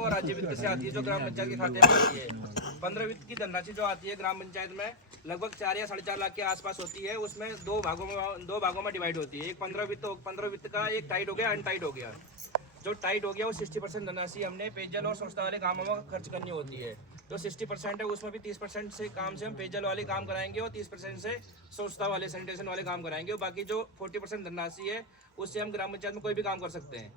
वो राज्य वित्त से आती है जो ग्राम पंचायत के खाते में आती है। 15 वित्त की धनराशि जो आती है ग्राम पंचायत में लगभग 4 या 4.5 लाख के आसपास होती है। उसमें दो भागों में डिवाइड होती है। एक 15 वित्त का एक टाइट हो गया, अनटाइट हो गया। जो टाइट हो गया वो 60% धनराशि हमने पेयजल और स्वच्छता वाले कामों में खर्च करनी होती है। जो 60% है उसमें भी 30% से काम से हम पेयजल वाले काम कराएंगे और 30% से स्वच्छता वाले सैनिटेशन वाले काम कराएंगे। और बाकी जो 40% धनराशि है उससे हम ग्राम पंचायत में कोई भी काम कर सकते हैं।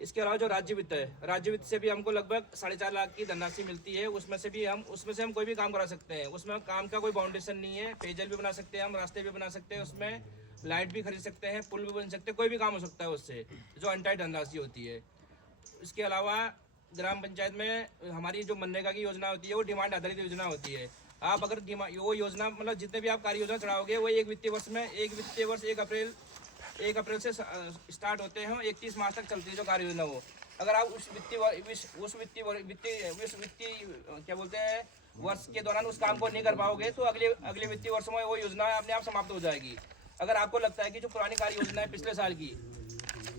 इसके अलावा जो राज्य वित्त है, राज्य वित्त से भी हमको लगभग 4.5 लाख की धनराशि मिलती है। उसमें से हम कोई भी काम करा सकते हैं। उसमें काम का कोई बाउंडेशन नहीं है। पेयजल भी बना सकते हैं हम, रास्ते भी बना सकते हैं, उसमें लाइट भी खरीद सकते हैं, पुल भी बन सकते हैं, कोई भी काम हो सकता है उससे, जो अनटाइट धनराशि होती है। इसके अलावा ग्राम पंचायत में हमारी जो मनरेगा की योजना होती है वो डिमांड आधारित योजना होती है। आप अगर वो योजना मतलब जितने भी आप कार्य योजना चढ़ाओगे वो एक वित्तीय वर्ष 1 अप्रैल से स्टार्ट होते हैं, 31 मार्च तक चलती है जो कार्य योजना। वो अगर आप उस वित्तीय क्या बोलते हैं वर्ष के दौरान उस काम को नहीं कर पाओगे तो अगले वित्तीय वर्ष में वो योजना अपने आप समाप्त हो जाएगी। अगर आपको लगता है कि जो पुरानी कार्य योजना है पिछले साल की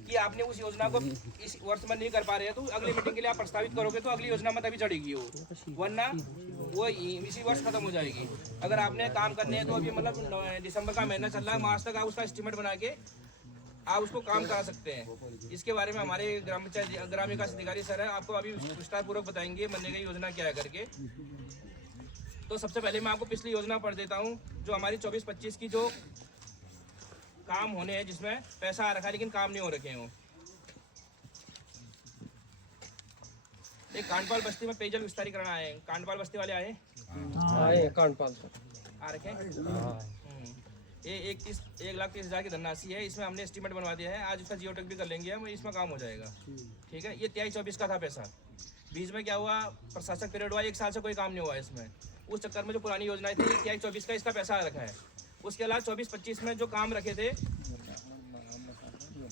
कि आपने उस योजना को इस वर्ष में नहीं कर पा रहे हैं तो अगली मीटिंग के लिए आप प्रस्तावित करोगे तो अगली योजना में तभी चढ़ेगी वो, वरना वो इसी वर्ष खत्म हो जाएगी। अगर आपने काम करने हैं तो अभी मतलब दिसंबर का महीना चल रहा है, मार्च तक आप उसका एस्टिमेट बना के आप उसको काम करा सकते हैं। इसके बारे में हमारे ग्राम विकास अधिकारी सर है, आपको अभी विस्तार पूर्वक बताएंगे मनरेगा योजना क्या है करके। तो सबसे पहले मैं आपको पिछली योजना पढ़ देता हूँ जो हमारी 24-25 की जो काम होने हैं, जिसमें पैसा आ रखा है लेकिन काम नहीं हो रखे हैं। एक कांडपाल बस्ती में पेयजल विस्तारीकरण आए हैं। कांडपाल बस्ती वाले आए कांडपाल आ रखे ये 1,30,000 की धनराशि है। इसमें हमने एस्टीमेट बनवा दिया है, आज उसका जियोटेक भी कर लेंगे हम, इसमें काम हो जाएगा। ठीक है, ये 23-24 का था पैसा। बीच में क्या हुआ, प्रशासक पीरियड हुआ, 1 साल से कोई काम नहीं हुआ इसमें। उस चक्कर में जो पुरानी योजनाएं थी 23-24 का इसका पैसा आ रखा है। उसके अलावा 24-25 में जो काम रखे थे,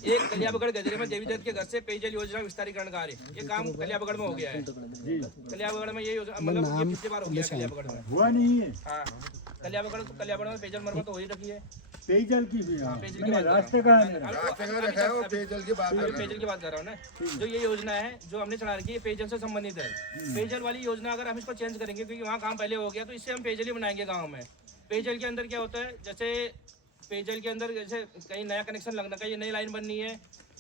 एक कलियाबगढ़ गजरे में देवी दत्त के घर से पेयजल योजना विस्तारीकरण कार्य, ये काम कलियाबगढ़ में हो गया है। कलियाबगढ़ में ये योजना मतलब ये पिछली बार हो गया कलियाबगढ़ में, हुआ नहीं है। हाँ, कलियाबगढ़ में पेयजल मरम्मत हो ही रखी है। पेयजल की भी पेयजल की बात रास्ते का रखा है, पेयजल की बात कर रहा हूँ ना। जो ये योजना है जो हमने चला रखी है पेयजल से संबंधित है। पेयजल वाली योजना अगर हम इसको चेंज करेंगे क्योंकि वहाँ काम पहले हो गया तो इससे हम पेयजल ही बनाएंगे गाँव में। पेयजल के अंदर क्या होता है, जैसे पेयजल के अंदर जैसे कहीं नया कनेक्शन लगना, कहीं नई लाइन बननी है,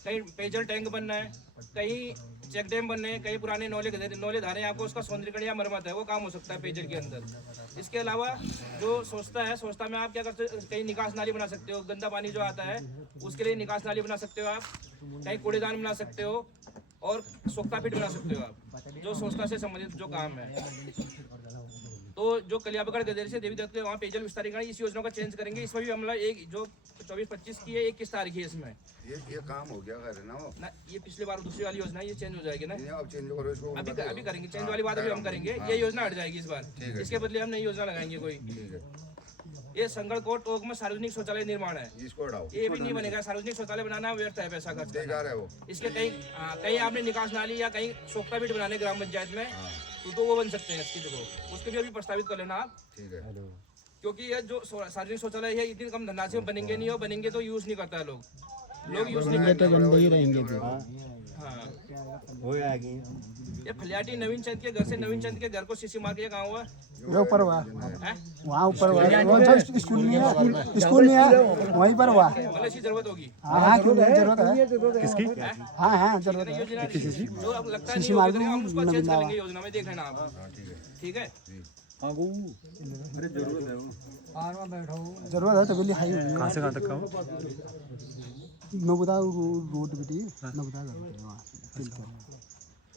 कहीं पेयजल टैंक बनना है, कहीं चेक डैम बनने हैं, कहीं पुराने नौले धारे आपको उसका सौंदर्यीकरण या मरम्मत है, वो काम हो सकता है पेयजल के अंदर। इसके अलावा जो स्वच्छता है, स्वच्छता में आप क्या करते हो, कहीं निकास नाली बना सकते हो, गंदा पानी जो आता है उसके लिए निकास नाली बना सकते हो आप, कहीं कूड़ेदान बना सकते हो और सोख्ता पीठ बना सकते हो आप, जो स्वच्छता से संबंधित जो काम है। तो जो कलियाबगढ़ गदेर से देवी दत्त के वहाँ पेयजल विस्तारीकरण इस योजना का चेंज करेंगे। इसमें भी हमला एक जो 24-25 की है, 21 तारीख है इसमें ये काम हो गया है ना। ये पिछली बार दूसरी वाली योजना है, ये चेंज हो जाएगी ना। अब चेंज करो इसको, अभी करेंगे चेंज वाली बात अभी हम करेंगे। ये योजना हट जाएगी इस बार, इसके बदले हम नई योजना लगाएंगे कोई। ये संगड़कोट टोक में सार्वजनिक शौचालय निर्माण है, इसको हटाओ, ये भी नहीं बनेगा। सार्वजनिक शौचालय बनाना व्यर्थ है, पैसा खर्च करना है वो। इसके कहीं आपने निकास नाली या कहीं सोख्ता पीठ बनाने ग्राम पंचायत में तो वो बन सकते हैं इसकी जगह, उसके भी अभी प्रस्तावित कर लेना आप। ठीक है, क्योंकि ये जो सार्वजनिक शौचालय है इतनी कम धनराशि में बनेंगे नहीं, और बनेंगे तो यूज नहीं करता है लोग यूज नहीं करते, गंदे ही रहेंगे। हाँ, हो जाएगी। ये फलियाटी नवीन चंद के घर से नवीन चंद के घर को सीसी मार के कहाँ हुआ, ऊपर हुआ वहाँ ऊपर हुआ, स्कूल में वहीं पर हुआ। मतलब इसकी जरूरत होगी। हाँ, क्यों जरूरत है किसकी? हाँ जरूरत है। जो अब लगता नहीं होगा हम उसको चेंज कर लेंगे योजना में, देख लेना आप। ठीक है, अरे जरूरत है वो, जरूरत है तो बोलिए। हाई कहाँ से कहाँ तक का वो? नबुदा रोड बेटी नबुदा वहाँ।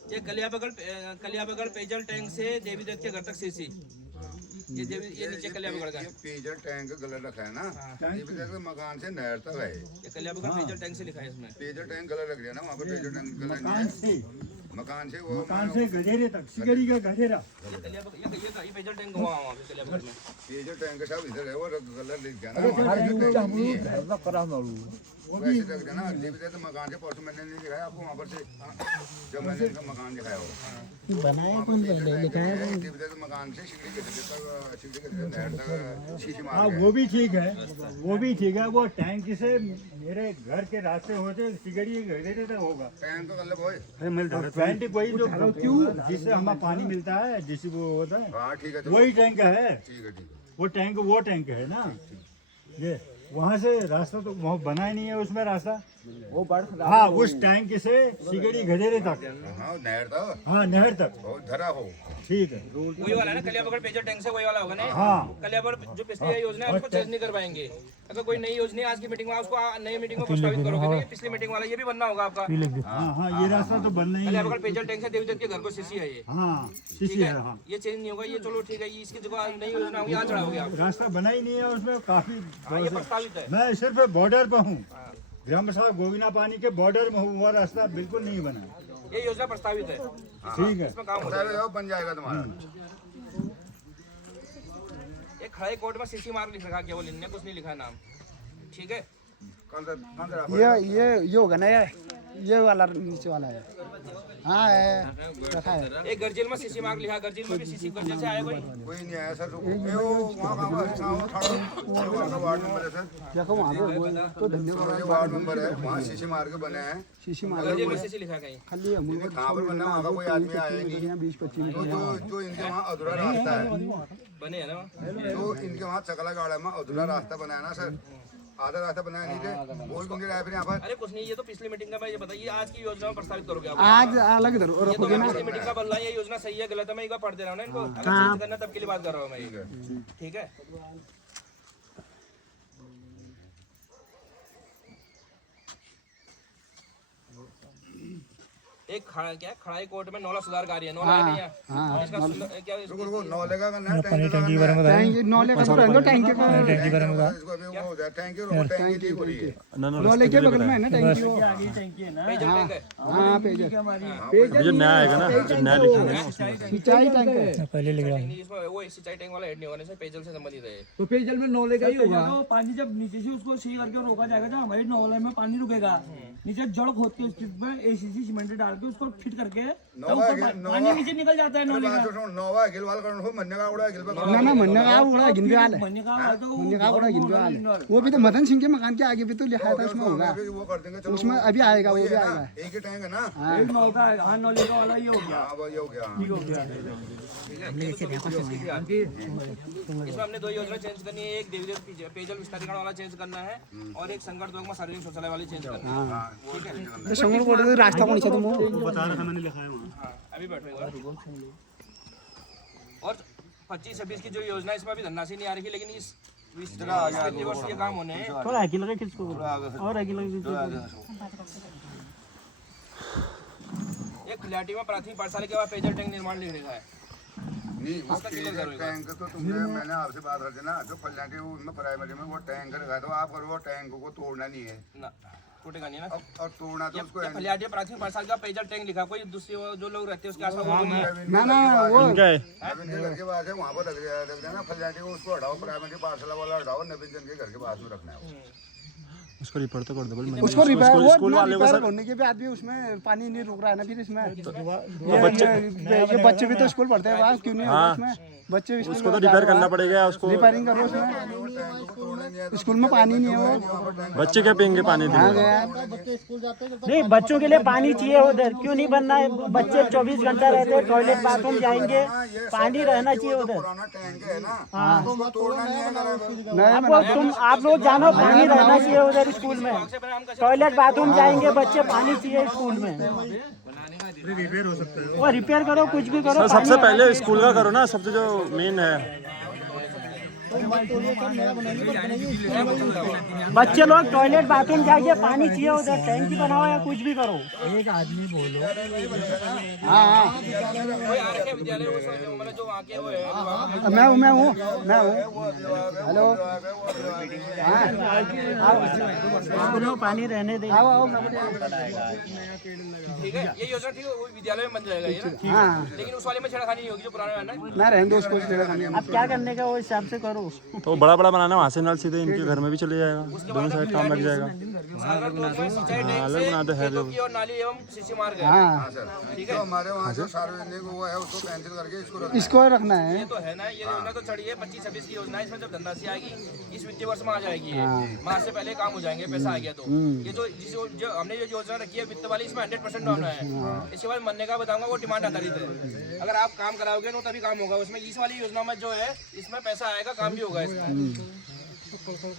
ये कलियाबगढ़ पेयजल टैंक से देवी दत्त के घर तक सीसी, ये नीचे कलियाबगढ़ का पेयजल टैंक गलत रखा है ना। देवी दत्त के मकान से नहर तक है, ये कलियाबगढ़ पेयजल टैंक से लिखा है इसमें। पेयजल टैंक गलत रख दिया ना वहाँ पे, पेयजल टैंक गलत नहीं है। मकान से गजेरे तक, सिगड़ी का गजेरा। ये पेयजल टैंक हुआ वहाँ पे कलियाबगढ़ में। पेयजल टैंक सब इधर है, वो गलत लिख दिया ना। वैसे रख देना। देवी दत्त मकान से परसों मैंने नहीं दिखाया आपको, वहाँ पर से जब मैंने इनका मकान दिखाया हो बनाया कौन लिखा है देवी दत्त मकान से सिगड़ी के नहर तक शीशी मार। हाँ वो भी ठीक है, वो भी ठीक है। वो टैंक से मेरे घर के रास्ते होते सिगड़ी गजेरे तक होगा। टैंक तो गलत होए मिलता ऑथेंटिक वही जो जिससे हमें पानी मिलता है, जिससे वो होता है हाँ ठीक है, वही टैंक है। ठीक है, ठीक है। वो टैंक है ना, ये वहाँ से रास्ता तो वहाँ बना ही नहीं है उसमें रास्ता। वो बढ़ हाँ, उस टैंक से सिगड़ी गधेरे तक, हाँ नहर था, हाँ नहर तक, बहुत धरा हो। ठीक है। वही वाला है ना, कलियाबगढ़ पेयजल टैंक से वही वाला होगा ना। हाँ। कलियाबगढ़ जो पिछली योजना है उसको चेंज नहीं कर पाएंगे। अगर कोई नई योजना है आज की मीटिंग में, उसको नई मीटिंग में प्रस्तावित करोगे ना, ये पिछली मीटिंग वाला ये भी बनना होगा आपका। हाँ हाँ, ये रास्ता तो बनना ही है। कलियाबगढ़ पेयजल टैंक से देवजत के घर को सीसी है ये। हाँ ठीक सीसी है, है। हाँ, ये चेंज नहीं होगा, ये चलो ठीक है, इसकी जगह नई योजना होगी, यहाँ चढ़ाओगे आप। रास्ता बना ही नहीं है उसमें, काफी। हाँ, ये प्रस्तावित है। मैं सिर्फ बॉर्डर पर हूँ, ग्राम साहब गोविना पानी के बॉर्डर में हूँ, वो रास्ता बिल्कुल नहीं बना। ये योजना प्रस्तावित है, ठीक है, इसमें काम हो बताया बन जाएगा तुम्हारा। एक खड़े कोर्ट में सीसी मार्क लिख रखा केवल इनने, कुछ नहीं लिखा नाम। ठीक है, ये होगा ना, ये वाला नीचे वाला है। हाँ है, रखा है। एक गर्जिल में सीसी मार्क लिखा, गर्जिल में भी सीसी, गर्जिल से आया कोई? कोई नहीं आया सर, वार्ड नंबर है सर, देखो वहाँ पे वो तो धन्यवाद। वार्ड नंबर है, वहाँ शीशे मार के बने हैं। शीशी मार गर्जिल में सीसी लिखा कहीं? खाली अमूल को कहाँ पर बनना, वहाँ का कोई आदमी आया नहीं। 20-25 तो जो इनके वहाँ अधूरा रास्ता है, बने है ना। जो इनके वहाँ चकला गाड़ा में अधूरा रास्ता बनाया ना सर, आधा रास्ता बनाया नहीं थे, बोल कौन रहा है फिर यहाँ पर। अरे कुछ नहीं, ये तो पिछली मीटिंग का मैं ये बताइए, आज की योजना में प्रस्तावित करोगे आप? आज अलग इधर ये तो रखोगे मैं ना। पिछली मीटिंग का बोल रहा है, ये योजना सही है गलत है, मैं एक बार पढ़ दे रहा हूँ ना इनको, अगर चेंज करना तब के लिए बात कर रहा हूँ मैं ये। ठीक है, एक क्या खड़ाई कोर्ट में नौला सुधार कार्य है, नौला है नहीं है? और इसका क्या रुको रुको, नौले का करना है, टैंक का टैंक नौले का तो रहने दो, टैंक का इसको अभी वो हो जाए, टैंक ठीक हो रही है। नौले के बगल में है ना टैंक वो। पेयजल टैंक है? हाँ पेयजल जो नया आएगा ना, जो नया लिखेंगे सिंचाई टैंक है। पहले लिख रहा नहीं, इसमें वो सिंचाई टैंक वाला ऐड नहीं होगा, इसमें पेयजल से संबंधित है। तो पेयजल में नौले का ही होगा। तो पानी जब नीचे से उसको सही करके रोका जाएगा, जब हमारे नौले में पानी रुकेगा, नीचे जड़ खोद के उसमें एसीसी सीमेंट डाल के उसको फिट करके तो ऊपर पानी नीचे निकल जाता है नौले का। नौवा गिल वाल करन हो, मन्ने का उड़ा गिल पर ना ना मन्ने का उड़ा गिनबे वाला है। मन्ने का तो मन्ने का उड़ा गिनबे वाला है। वो भी तो मदन सिंह के मकान के आगे भी तो लिखा था उसमें होगा, वो कर देंगे। चलो उसमें अभी आएगा, वो भी आएगा। एक ही टैंक है ना। एक नौ का, हाँ नौले का वाला ये हो गया। हाँ वो ये हो गया। इसमें हमने दो योजना चेंज करनी है, एक देवजल पेयजल विस्तारीकरण वाला चेंज करना है और एक संकट में सार्वजनिक शौचालय वाली चेंज करना है। ठीक है, तो संगल कोड तो रास्ता कौन सा तुम बता रखा मैंने, लिखा है वहाँ। हाँ, अभी बैठो। और 25-26 की जो योजना है, इसमें अभी धनराशि नहीं आ रही, लेकिन इस 20 वर्ष ये काम होने हैं। थोड़ा आगे लगे किसको, और आगे लगे। एक खिलाटी में प्राथमिक पाठशाला के बाद पेयजल टैंक निर्माण लिख रखा है। नहीं वो टैंक तो तुमने, मैंने आपसे बात करते ना, जो कल्याण उनमें प्राइमरी में वो टैंक रखा है, तो आप करो वो टैंक को तोड़ना नहीं है ना, टूटेगा नहीं ना। और तोड़ना तो उसको है। खलियाटी प्राथमिक पाठशाला का पेयजल टैंक लिखा, कोई दूसरी जो लोग रहते हैं उसके आसपास वो नहीं है। ना ना वो नवीन के घर के पास है, वहाँ पर रख देना कल्याण को, उसको हटाओ, प्राइमरी पाठशाला वाला हटाओ, नवीन जन के घर के पास में रखना है। उसको रिपोर्ट तो कर दो, उसको रिपेयर स्कूल वाले को सर होने के बाद भी उसमें पानी नहीं रुक रहा है ना फिर इसमें। ये बच्चे भी तो स्कूल पढ़ते हैं, वहाँ क्यों नहीं होगा उसमें? बच्चे उसको तो रिपेयर करना पड़ेगा, उसको रिपेयरिंग करो उसमें। स्कूल में पानी नहीं है वो, बच्चे क्या पियेंगे पानी हाँ दिए? गया। नहीं, बच्चों के लिए पानी चाहिए उधर, क्यों नहीं बनना है? बच्चे 24 घंटा रहते हैं, टॉयलेट बाथरूम जाएंगे, पानी रहना चाहिए उधर। पुराना टैंक है ना, उसको तोड़ना नहीं है। आप लोग जानो, पानी रहना चाहिए उधर स्कूल में, टॉयलेट बाथरूम जाएंगे बच्चे, पानी चाहिए स्कूल में। रिपेयर हो सकता है। वो रिपेयर करो, कुछ भी करो। सर सबसे पहले स्कूल का करो ना, सबसे जो मेन है। बच्चे लोग टॉयलेट बाथरूम जाएंगे, पानी चाहिए उधर, टैंक भी बनाओ या कुछ भी करो। एक आदमी बोलो, हाँ कोई आ रखे विद्यालय मतलब जो वहाँ के वो है, हाँ मैं हूँ हेलो हाँ, पानी रहने दे। आओ ठीक है, ये योजना ठीक है, वो विद्यालय में बन जाएगा ये ना। हाँ लेकिन उस वाले में छेड़खानी नहीं होगी जो पुराना है ना। ना रहने दो उसको। अब क्या करने का, वो हिसाब से करो। तो बड़ा बड़ा बनाना वहाँ से नल सीधे इनके घर में भी चले जाएगा, दोनों साइड काम लग जाएगा। सागर टोल में सिंचाई टैंक अलग से बनाते हैं खेतों की और नाली एवं सीसी मार्ग है। हाँ सर, ठीक है। हमारे वहाँ जो सार्वजनिक वो है उसको कैंसिल करके इसको रखना है। ये तो है ना, ये योजना तो चढ़ी है 25-26 की योजना है। इसमें जब धनराशि आएगी इस वित्तीय वर्ष में आ जाएगी, मार्च से पहले काम हो जाएंगे, पैसा आ गया तो। ये जो हमने जो योजना रखी है वित्त वाली, इसमें 100% डाउन है। इसके बाद मनने का बताऊंगा, वो डिमांड आधारित है। अगर आप काम कराओगे तो तभी काम होगा उसमें। इस वाली योजना में जो है इसमें पैसा आएगा, काम भी होगा इसमें।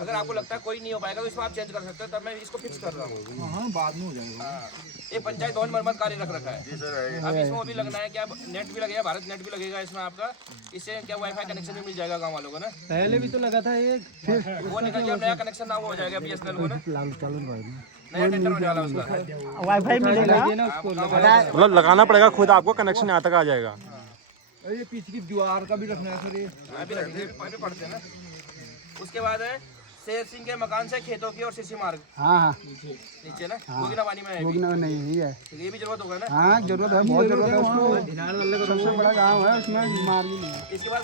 अगर आपको लगता है कोई नहीं हो पाएगा तो इसमें आप चेंज कर सकते हैं, तब मैं इसको फिक्स कर रहा हूँ। बाद में हो जाएगा। ये पंचायत भवन मरम्मत कार्य रख रखा है। अब इसमें भी लगना है क्या, नेट भी लगेगा, भारत नेट भी लगेगा इसमें आपका। इससे क्या वाईफाई कनेक्शन भी मिल जाएगा गाँव वालों को ना। पहले भी तो लगा था एक, फिर वो निकल गया, नया कनेक्शन ना वो हो जाएगा BSNL को ना, नया टेंडर होने वाला उसका। वाईफाई मिलेगा। मतलब लगाना पड़ेगा खुद आपको, कनेक्शन यहाँ तक आ जाएगा। ये पीछे की दीवार का भी रखना है सर। ये अभी रखेंगे, अभी पढ़ते हैं ना। उसके बाद है शेर सिंह के मकान से खेतों की और सीसी मार्ग हाँ नीचे ना, गोगिना पानी में है अभी। नहीं है। ये भी जरूरत होगा ना। हाँ जरूरत है, बहुत जरूरत है उसको। सबसे बड़ा गाँव है, उसमें मार भी नहीं है। इसके बाद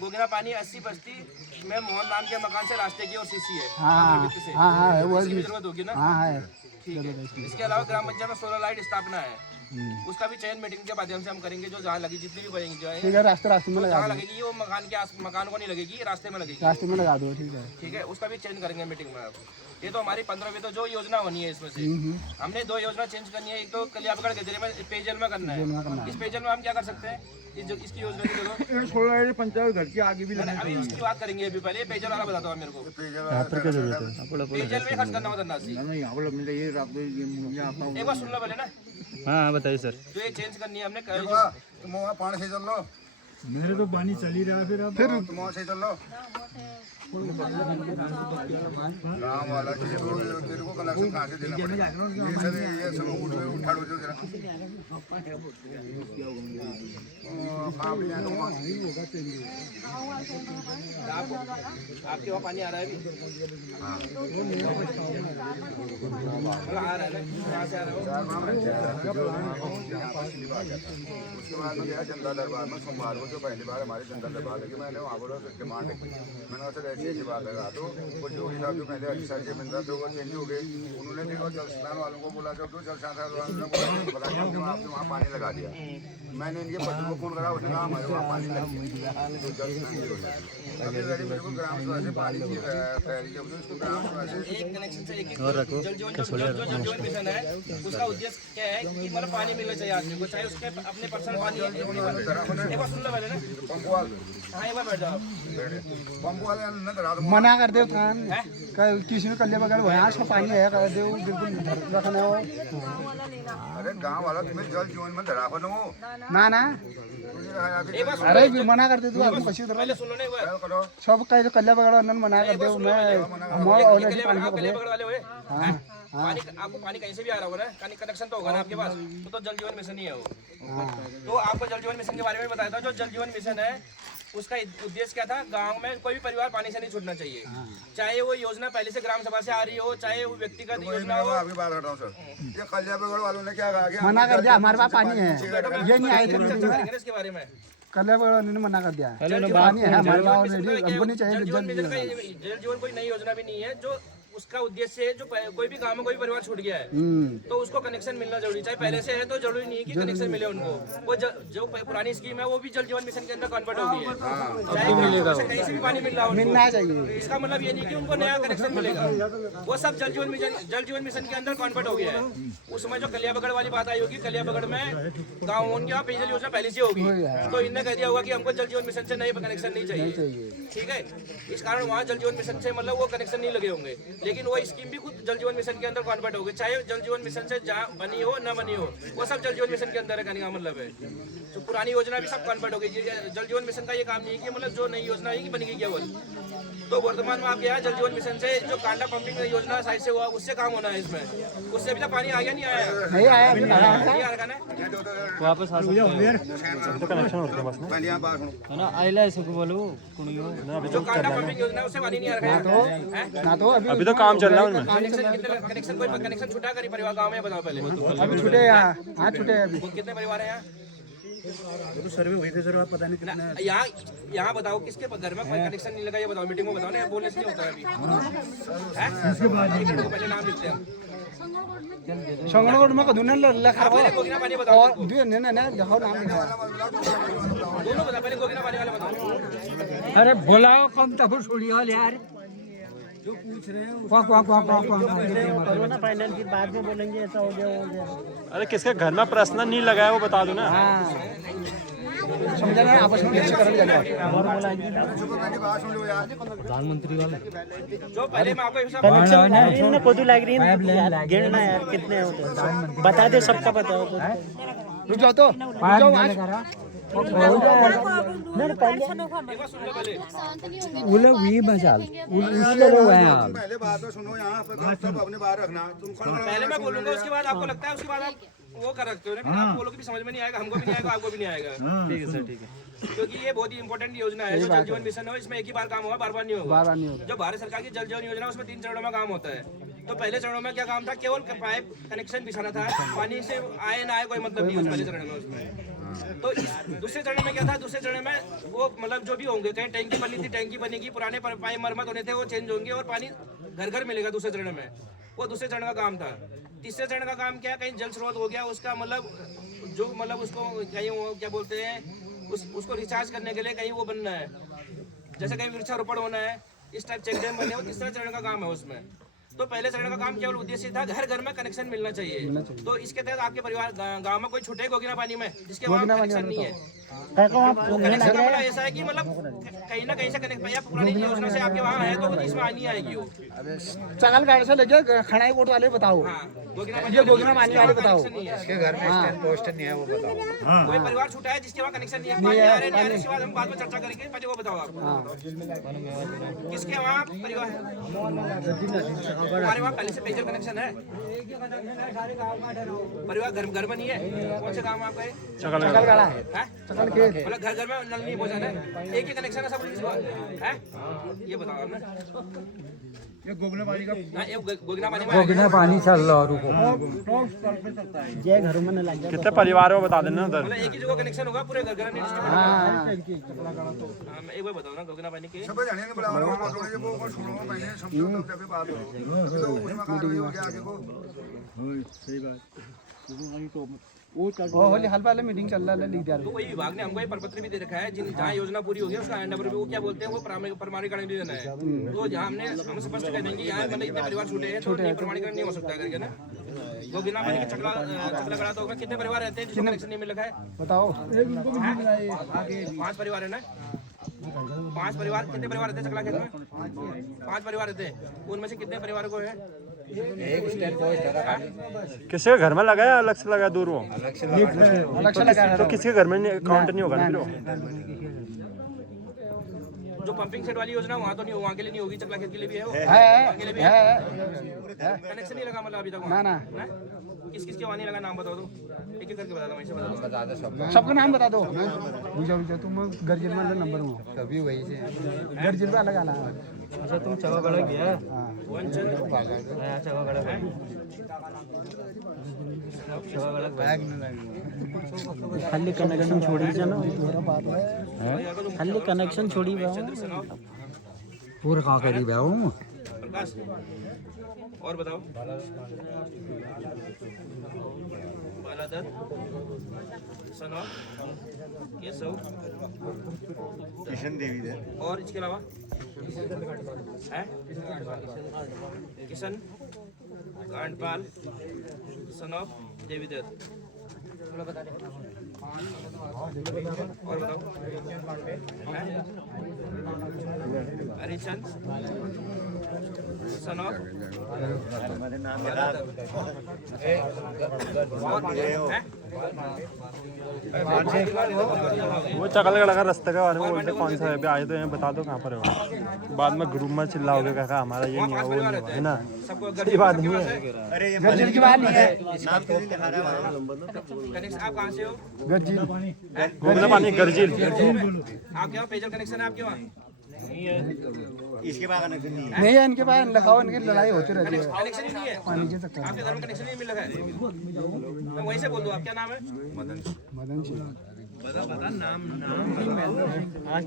गोगिना पानी 80 बस्ती में मोहन राम के मकान से रास्ते की और सीसी है। हाँ से हाँ है, वो इसकी भी जरूरत होगी ना। हाँ है। ठीक है। इसके अलावा ग्राम पंचायत में सोलर लाइट स्थापना है, उसका भी चयन मीटिंग के माध्यम से हम करेंगे। जो जहाँ लगी, जितनी भी बनेंगी जो ठीक है, रास्ते में लगा जहाँ लगेगी वो मकान को नहीं लगेगी, रास्ते में लगेगी। रास्ते में लगा दो। ठीक है, ठीक है, उसका भी चेंज करेंगे मीटिंग में। ये तो हमारी 15वीं तो जो योजना होनी है इसमें से हमने 2 योजना चेंज करनी है। एक तो कलियाबगढ़ गजरे में पेयजल में करना है। इस पेयजल में हम क्या कर सकते हैं, इसकी योजना की जगह पंचायत घर के आगे भी अभी उसकी बात करेंगे। अभी पहले पेयजल वाला बताता हूँ मेरे को। पेयजल में खर्च करना होता है। एक बार सुन लो पहले ना। हाँ बताइए सर। तो ये चेंज करनी है हमने। तुम वहाँ पानी से चल लो, मेरे तो पानी चल ही रहा है। फिर तुम वहाँ से चल लो। राम वाला चीज तो तेरे को कनेक्शन कहाँ से देना पड़ेगा? ये सर ये सब उठा लो जरा। आपके वहाँ पानी आ रहा है अभी? आ रहा है ना, कहाँ से आ रहा है? उसके बाद में गया जनता दरबार में सोमवार को, जो पहली बार हमारे जनता दरबार लगी, मैंने वहाँ पर डिमांड रखी। मैंने सर ऐसी बात लगा तो वो जोगी साहब जो पहले अधिकारी के बंदा थे वो चेंज हो गए। उन्होंने देखो जल स्नान वालों को बोला, जब तो जल स्नान वालों ने बोला कि आपने वहाँ पानी लगा दिया। मैंने इनके पति को फोन करा, उसने कहा हमारे वहाँ पानी लग गया, तो जल स्नान हो जाए। अभी मेरे को ग्राम सभा से पानी की तैयारी जब उसको ग्राम सभा से एक कनेक्शन से एक जल जीवन मिशन है, उसका उद्देश्य क्या है कि मतलब पानी मिलना चाहिए आदमी को, चाहे उसके अपने पर्सनल पानी है। एक बार सुन लो पहले ना। पंपवाल, हाँ एक बार बैठ जाओ। पंपवाल मना कर दो कान किसी ने कल्ले बगैर यहाँ से पानी है कर दो, बिल्कुल रखना हो। अरे गाँव वाला तुम्हें जल जीवन में धरा बनो ना अरे भी मना कर दे तू आदमी पछी उधर पहले सुन लो ना एक बार। करो। सब कहीं कल्ले बगैर अन्नन मना कर दे। मैं हमारा ऑलरेडी पानी आप को कलियाबगढ़ वाले हुए। पानी आपको पानी कहीं से भी आ रहा होगा ना, कनेक्शन तो होगा ना आपके पास, तो जल जीवन मिशन ही है वो। तो आपको जल जीवन मिशन के बारे में बताया था। जो जल जीवन मिशन है उसका उद्देश्य क्या था, गांव में कोई भी परिवार पानी से नहीं छूटना चाहिए। चाहे वो योजना पहले से ग्राम सभा से आ रही हो, चाहे वो व्यक्तिगत योजना हो। अभी बात हटाऊं सर, ये कल्याणगढ़ वालों ने क्या कहा कि मना कर दिया, हमारे पास पानी है, ये नहीं आए थे चर्चा करेंगे इसके बारे में। कल्याणगढ़ ने मना कर दिया, पानी है हमारे पास ऑलरेडी, हमको नहीं चाहिए। जल जीवन कोई नई योजना भी नहीं है। जो उसका उद्देश्य है, जो कोई भी गांव में कोई परिवार छूट गया है तो उसको कनेक्शन मिलना जरूरी, चाहे पहले से है तो जरूरी नहीं है कि कनेक्शन मिले उनको। वो जो पुरानी स्कीम है वो भी जल जीवन मिशन के अंदर कन्वर्ट हो गई है, चाहे कहीं से भी पानी मिल रहा हो मिलना चाहिए। इसका मतलब ये नहीं कि उनको नया कनेक्शन मिलेगा, वो सब जल जीवन मिशन के अंदर कन्वर्ट हो गया है। उसमें जो कलियाबगढ़ वाली बात आई होगी, कलियाबगढ़ में गाँव उनके यहाँ पेयजल योजना पहले से होगी, तो इनने कह दिया होगा कि हमको जल जीवन मिशन से नए कनेक्शन नहीं चाहिए। ठीक है, इस कारण वहाँ जल जीवन मिशन से मतलब वो कनेक्शन नहीं लगे होंगे, लेकिन वो स्कीम भी खुद जल जीवन मिशन के अंदर कन्वर्ट हो गई। चाहे जल जीवन मिशन से जहाँ बनी हो न बनी हो, वो सब जल जीवन मिशन के अंदर है। कहने का मतलब है तो पुरानी योजना भी सब कन्वर्ट हो गई। जल जीवन मिशन का ये काम नहीं है कि मतलब जो नई योजना है कि बन गई केवल। तो वर्तमान में आप क्या है, जल जीवन मिशन से जो कांडा पंपिंग योजना साइड से हुआ उससे काम होना है इसमें। उससे अभी तक पानी आ गया नहीं आया, नहीं आया अभी नहीं आ रहा ना। वापस आ सकते कनेक्शन होते हैं बस ना। पहले यहाँ बात सुनो, है ना आइला ऐसे को बोलो कुणियो ना। अभी जो कांडा पंपिंग योजना है उससे पानी नहीं आ रहा है ना, तो अभी तो काम चल रहा है उनमें। कनेक्शन कोई कनेक्शन छूटा करी परिवार गाँव में बताओ पहले। अभी छूटे यहाँ, हाँ छूटे अभी। कितने परिवार है यहाँ? तो सर्वे हुए थे सर, आप पता नहीं कितना यहाँ बताओ किसके घर में कोई कनेक्शन नहीं लगा, ये बताओ मीटिंग में बताओ ना, बोलने से नहीं होता है अभी। पहले नाम लिखते हैं संगणकोट में कदून लखा पहले गोगिना पानी बताओ, और दो ने ना देखो नाम लिखा दोनों बताओ, पहले गोगिना पानी वाले बताओ। अरे बोलाओ कम तो छोड़िए यार, जो पूछ रहे हैं करो ना फाइनल, फिर बाद में बोलेंगे ऐसा हो गया हो गया। अरे किसके घर में पर्सनल नहीं लगा है वो बता दो ना। समझा ना, आपस में कैसे करने जाएगा और बोलाएंगे प्रधानमंत्री वाले जो पहले मैं आपको हिसाब कनेक्शन इनने कोदू लग रही है यार, गिनना यार कितने होते बता दे, सबका बताओ तो। रुक जाओ तो, रुक जाओ आज बोले वी बचाल उसके लोग हैं यार। पहले बात तो सुनो, यहाँ पर सब अपने बाहर रखना, तुम पहले मैं बोलूंगा, उसके बाद आपको लगता है, उसके बाद आप वो कर रखते हो ना, फिर आप बोलोगे भी समझ में नहीं आएगा, हमको भी नहीं आएगा, आपको भी नहीं आएगा। ठीक है सर, ठीक है। क्योंकि ये बहुत ही इंपॉर्टेंट योजना है, जो जल जीवन मिशन है, इसमें एक ही बार काम होगा, बार बार नहीं होगा। बार नहीं होगा। जो भारत सरकार की जल जीवन योजना, उसमें 3 चरणों में काम होता है। तो पहले चरणों में क्या काम था, केवल पाइप कनेक्शन बिछाना था, पानी से आए ना आए कोई मतलब नहीं पहले चरण में उसमें। तो इस दूसरे चरण में क्या था, दूसरे चरण में वो मतलब जो भी होंगे, कहीं टैंकी बनी थी, टैंकी बनेगी, पुराने पाइप मरम्मत होने थे वो चेंज होंगे, और पानी घर घर मिलेगा दूसरे चरण में। वो दूसरे चरण का काम था। तीसरे चरण का काम क्या, कहीं जल स्रोत हो गया, उसका मतलब जो मतलब उसको कहीं वो क्या बोलते हैं, उसको रिचार्ज करने के लिए कहीं वो बनना है, जैसे कहीं वृक्षारोपण होना है, इस टाइप चेक डैम बनने, वो तीसरा चरण का काम है उसमें। तो पहले चरण का काम केवल उद्देश्य था घर घर में कनेक्शन मिलना चाहिए। तो इसके तहत आपके परिवार गांव में कोई छूटे गोगिना पानी में जिसके वहाँ कनेक्शन नहीं है, वो कनेक्शन का मतलब ऐसा है कि मतलब कहीं ना कहीं से कनेक्ट, या पुरानी योजना से आपके वहाँ है तो इसमें आनी आएगी वो। चगल गाड़ से लेके खड़ाई कोट वाले बताओ, ये गोगिना पानी वाले बताओ। इसके घर में स्टैंड पोस्ट नहीं है, वो बताओ। कोई परिवार छूटा है जिसके वहाँ कनेक्शन नहीं है, पानी आ रहे नहीं आ रहे, इसके बाद हम बाद में चर्चा करेंगे, पहले वो बताओ आप किसके वहाँ परिवार है, हमारे वहाँ पहले से पेयजल कनेक्शन है, परिवार घर में नहीं है, कौन से काम आपका है, चगल गाड़ा है, मतलब घर घर में नल नहीं पहुँचाना है, एक ही कनेक्शन है सब है, ये बताओ आप ना। ये गोगना पानी का गोगिना पानी चल रहा रुको, जय घरों में न लग जाए। कितने परिवार है वो बता देना उधर। मतलब एक ही जगह कनेक्शन होगा पूरे घर घर में डिस्ट्रिक्ट। एक बार बताओ ना गोगिना पानी के सब जाने बुला रहा हूँ, वो छोड़ो पहले समझो, तब जाके बात हो। तो उसमें कहाँ रही हो गया आगे को, सही बात। होली हाल वाले मीटिंग चल रहा है, लिख दिया। तो वही विभाग ने हमको ये प्रपत्र भी दे रखा है, जहाँ योजना पूरी होगी उसका हैंड ओवर भी वो क्या बोलते हैं, वो प्रमाणीकरण भी देना है। तो जहाँ हम स्पष्ट कर देंगे यहाँ मतलब इतने परिवार छूटे हैं तो प्रमाणीकरण नहीं हो सकता करके ना। वो बिना पानी के चकला गड़ा तो कितने परिवार रहते हैं जिसको कनेक्शन नहीं मिल रखा है, बताओ। 5 परिवार है ना, 5 परिवार, कितने परिवार रहते हैं चकला खेत में, 5 परिवार रहते हैं, उनमें से कितने परिवारों को है, एक स्टैंड पोस्ट है, किसी के घर में लगा है, अलग से लगा दूर वो, अलग से लगा तो किसी के घर में काउंट नहीं होगा ना फिर वो। जो पंपिंग सेट वाली योजना वहाँ तो नहीं, वहाँ के लिए नहीं होगी, चकला खेत के लिए भी है वो, है, वहाँ के लिए भी है, कनेक्शन नहीं लगा मतलब अभी तक वहाँ? ना किस किस के वहाँ नहीं लगा, नाम बताओ तो, एक एक करके बता दो, वैसे बता दो। सबका नाम बता दो। बुझा तुम गर्जिल वाला नंबर हो, तभी वही से गर्जिल वाला गाना। अच्छा तुम चौगड़ गया, खाली कनेक्शन छोड़ी जाना, खाली कनेक्शन छोड़ी पूरा कहाँ करीब है वो। प्रकाश और बताओ, बालादत्त, सनवा, केशव, किशन देवी दे, और इसके अलावा है किशन, कांडपाल, सनॉफ, देवीदत्त, और बताओ हरिचंद, सनॉफ, वो चकल लगा रास्ते के बारे में बोलते कौन सा है, अभी आए तो यहाँ बता दो कहाँ पर है, बाद में ग्रुप में चिल्लाओगे कहा हमारा ये नहीं है, वो नहीं है ना, सही बात नहीं है। गर्जिल की बात नहीं है, आप कहाँ से हो? गर्जिल गोगना पानी गर्जिल। आपके वहाँ पेयजल कनेक्शन है आपके वहाँ? इसके बाद कनेक्शन नहीं नहीं है, इनके पास लिखाओ, इनकी लड़ाई होती रहती है कनेक्शन ही नहीं है पानी के चक्कर। आपके घर में, कनेक्शन नहीं मिल रहा है, मैं वहीं से बोल दूँ, आप क्या नाम है? मदन सिंह आज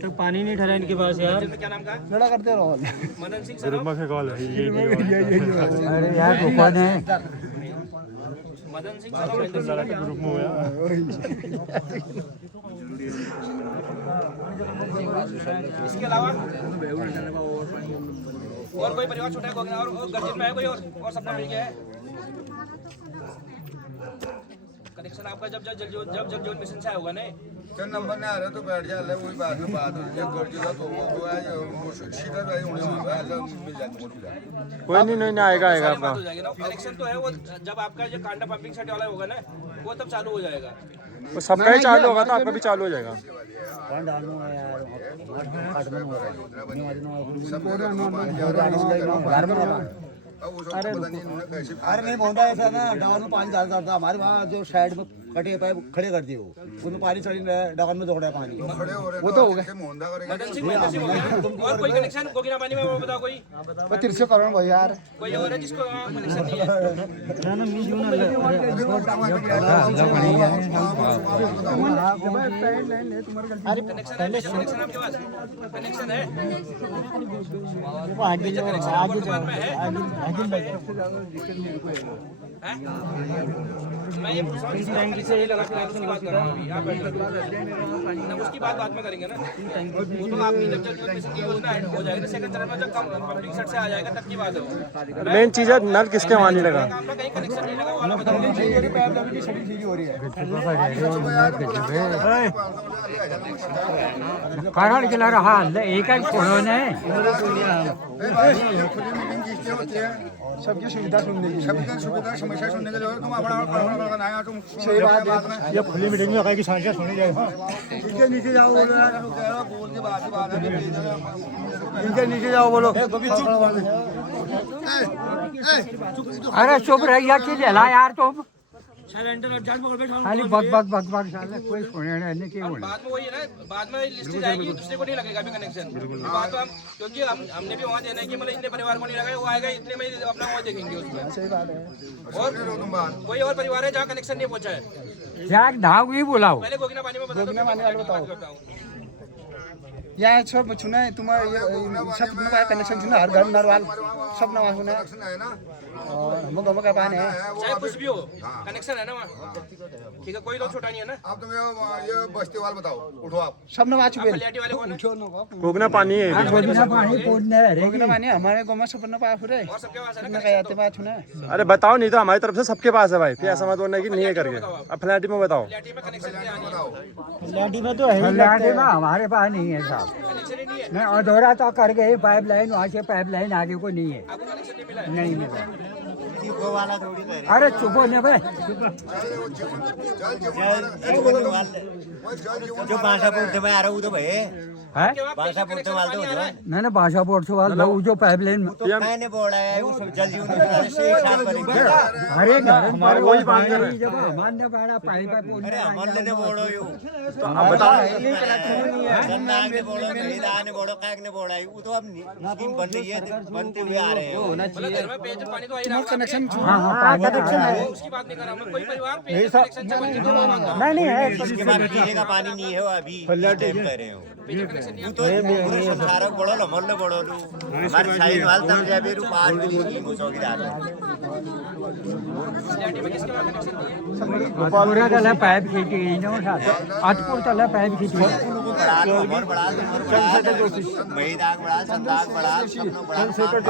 तक पानी नहीं ठहरा इनके पास यार। क्या नाम का? लड़ा करते रहो। मदन सिंह ग्रुप में कॉल है ये अरे यार दुकान है मदन सिंह महेंद्र सिंह ग्रुप में हुआ। इसके अलावा और कोई परिवार छोटा है और गर्जित में है कोई और सबका मिल गया है कनेक्शन आपका जब जल मिशन से आया होगा ना क्या नंबर नहीं आ रहा तो बैठ जा वही बात में बात हो रही है गर्जी का तो वो है वो शीटर भाई उन्हें वहां पे मिल जाता है कोई नहीं आएगा आपका। हो जाएगा ना कनेक्शन तो है वो जब आपका जो कांडा पंपिंग सेट वाला होगा ना वो तब चालू हो जाएगा। वो सबका ही चालू होगा तो आपका भी चालू हो जाएगा। अरे कैसे अरे नहीं मोहन ऐसा ना डबल में पानी डालता था हमारे वहाँ जो साइड में कटे पाइप खड़े कर दिए वो उसमें पानी चढ़ी डबल में दौड़ा पानी खड़े हो रहे वो तो हो गया। मोहनदा करेगा मदन सिंह महेंद्र सिंह हो गया और कोई कनेक्शन गोगिना पानी में वो बताओ कोई वो तिरछे करो भाई यार। कोई और है जिसको कनेक्शन नहीं है कनेक्शन आपके पास कनेक्शन है मैं ये पूछ रहा हूँ इस टैंकी से ये लगा के उसकी बात कर रहा हूँ अभी आप ना उसकी बात बाद में करेंगे ना वो तो आपकी जब जल मिशन की योजना है हो जाएगी ना सेकंड चरण में जब पब्लिक सेट से आ जाएगा तब की बात है मेन चीज है नल किसके वहाँ नहीं लगा। आपका कहीं कनेक्शन नहीं लगा वो वाला बताओ कारण केला रहा एक छोड़ो ने मीटिंग किससे होती है सबकी सुविधा सुनने की। सबकी सुविधा समस्या सुनने के लिए तुम अपना बनाया तुम सही बात है। ये खुली मीटिंग में की समस्या सुनी जाए। इनके नीचे जाओ बोल रहा है बोल के बात है इनके नीचे जाओ बोलो अरे चुप रहिया कि जला यार तुम सिलेंडर और जान पकड़ बैठा खाली बक बक बक बक साले कोई सुने नहीं के होने बाद में वही है ना बाद में लिस्ट जाएगी दूसरे को नहीं लगेगा अभी कनेक्शन बात तो हम क्योंकि हमने भी वहाँ देना है कि मतलब इतने परिवार को नहीं लगा वो आएगा इतने में अपना वहाँ देखेंगे उसमें सही बात है। और कोई और परिवार है जहाँ कनेक्शन नहीं पहुँचा है जाग धाव ही बुलाओ पहले गोगिना पानी में बता दो गोगिना पानी वाले बताओ। करता हूँ यहाँ सब छुना है तुम्हारा ये सब नवा कनेक्शन छुना हर घर नरवाल सब नवा छुना है है ना और हम गम का पानी है। चाहे कुछ भी हो कनेक्शन है ना वहाँ ठीक है कोई लोग छोटा नहीं है ना अब तुम ये बस्ती वाल बताओ उठो आप सब नवा चुके पलियाटी वाले कौन है कोगना पानी है पानी पोड़ने गोगिना पानी हमारे गाँव में सब न पाया फिर और सबके पास है ना न कहते बात छुना है। अरे बताओ नहीं तो हमारी तरफ से सबके पास है भाई फिर ऐसा मत बोलना कि नहीं है करके। अब फ्लैट में बताओ पलियाटी में कनेक्शन नहीं आनी है लाठी में तो है ही लाटे में हमारे पास नहीं है साहब कनेक्शन ही नहीं है नहीं अधूरा तो कर गए पाइप लाइन वहाँ से पाइप लाइन आगे को नहीं है आपको कनेक्शन नहीं मिला है नहीं मिला अरे चुपो न भाई जो है मैंने भाषा बोर्ड से बात वो जो पाइप लाइन मैंने बोला है वो सब जल जीवन मिशन से एक साथ बनेंगे अरे हमारे वही बात कर रहे हैं हमारे बड़ा पाइप अरे अमल ने बोलो यू तो अब बताओ संदान ने बोलो मेदान ने बोलो कैक ने बोला वो तो अब स्कीम बन रही है बनते हुए आ रहे हैं मतलब घर में पेज पानी तो आ ही रहा है कनेक्शन कनेक्शन है उसकी बात नहीं कर रहा हूँ कोई परिवार पेज कनेक्शन से बन के नहीं है इसके बाद पीने का पानी नहीं है वो अभी टाइम कर रहे हो वो तो पूरे संसार बोलो लो मोल्ले बोलो लो हमारे साइड वाल तक जब भी पार भी नहीं हो चौकीदार पलियाटी में किसके पास कनेक्शन नहीं है पूरा तला पाइप खींची ना अटपुर तला पाइप खींची बड़ा उमर बड़ा महिदाग बड़ा संदाग बड़ा सब लोग बड़ा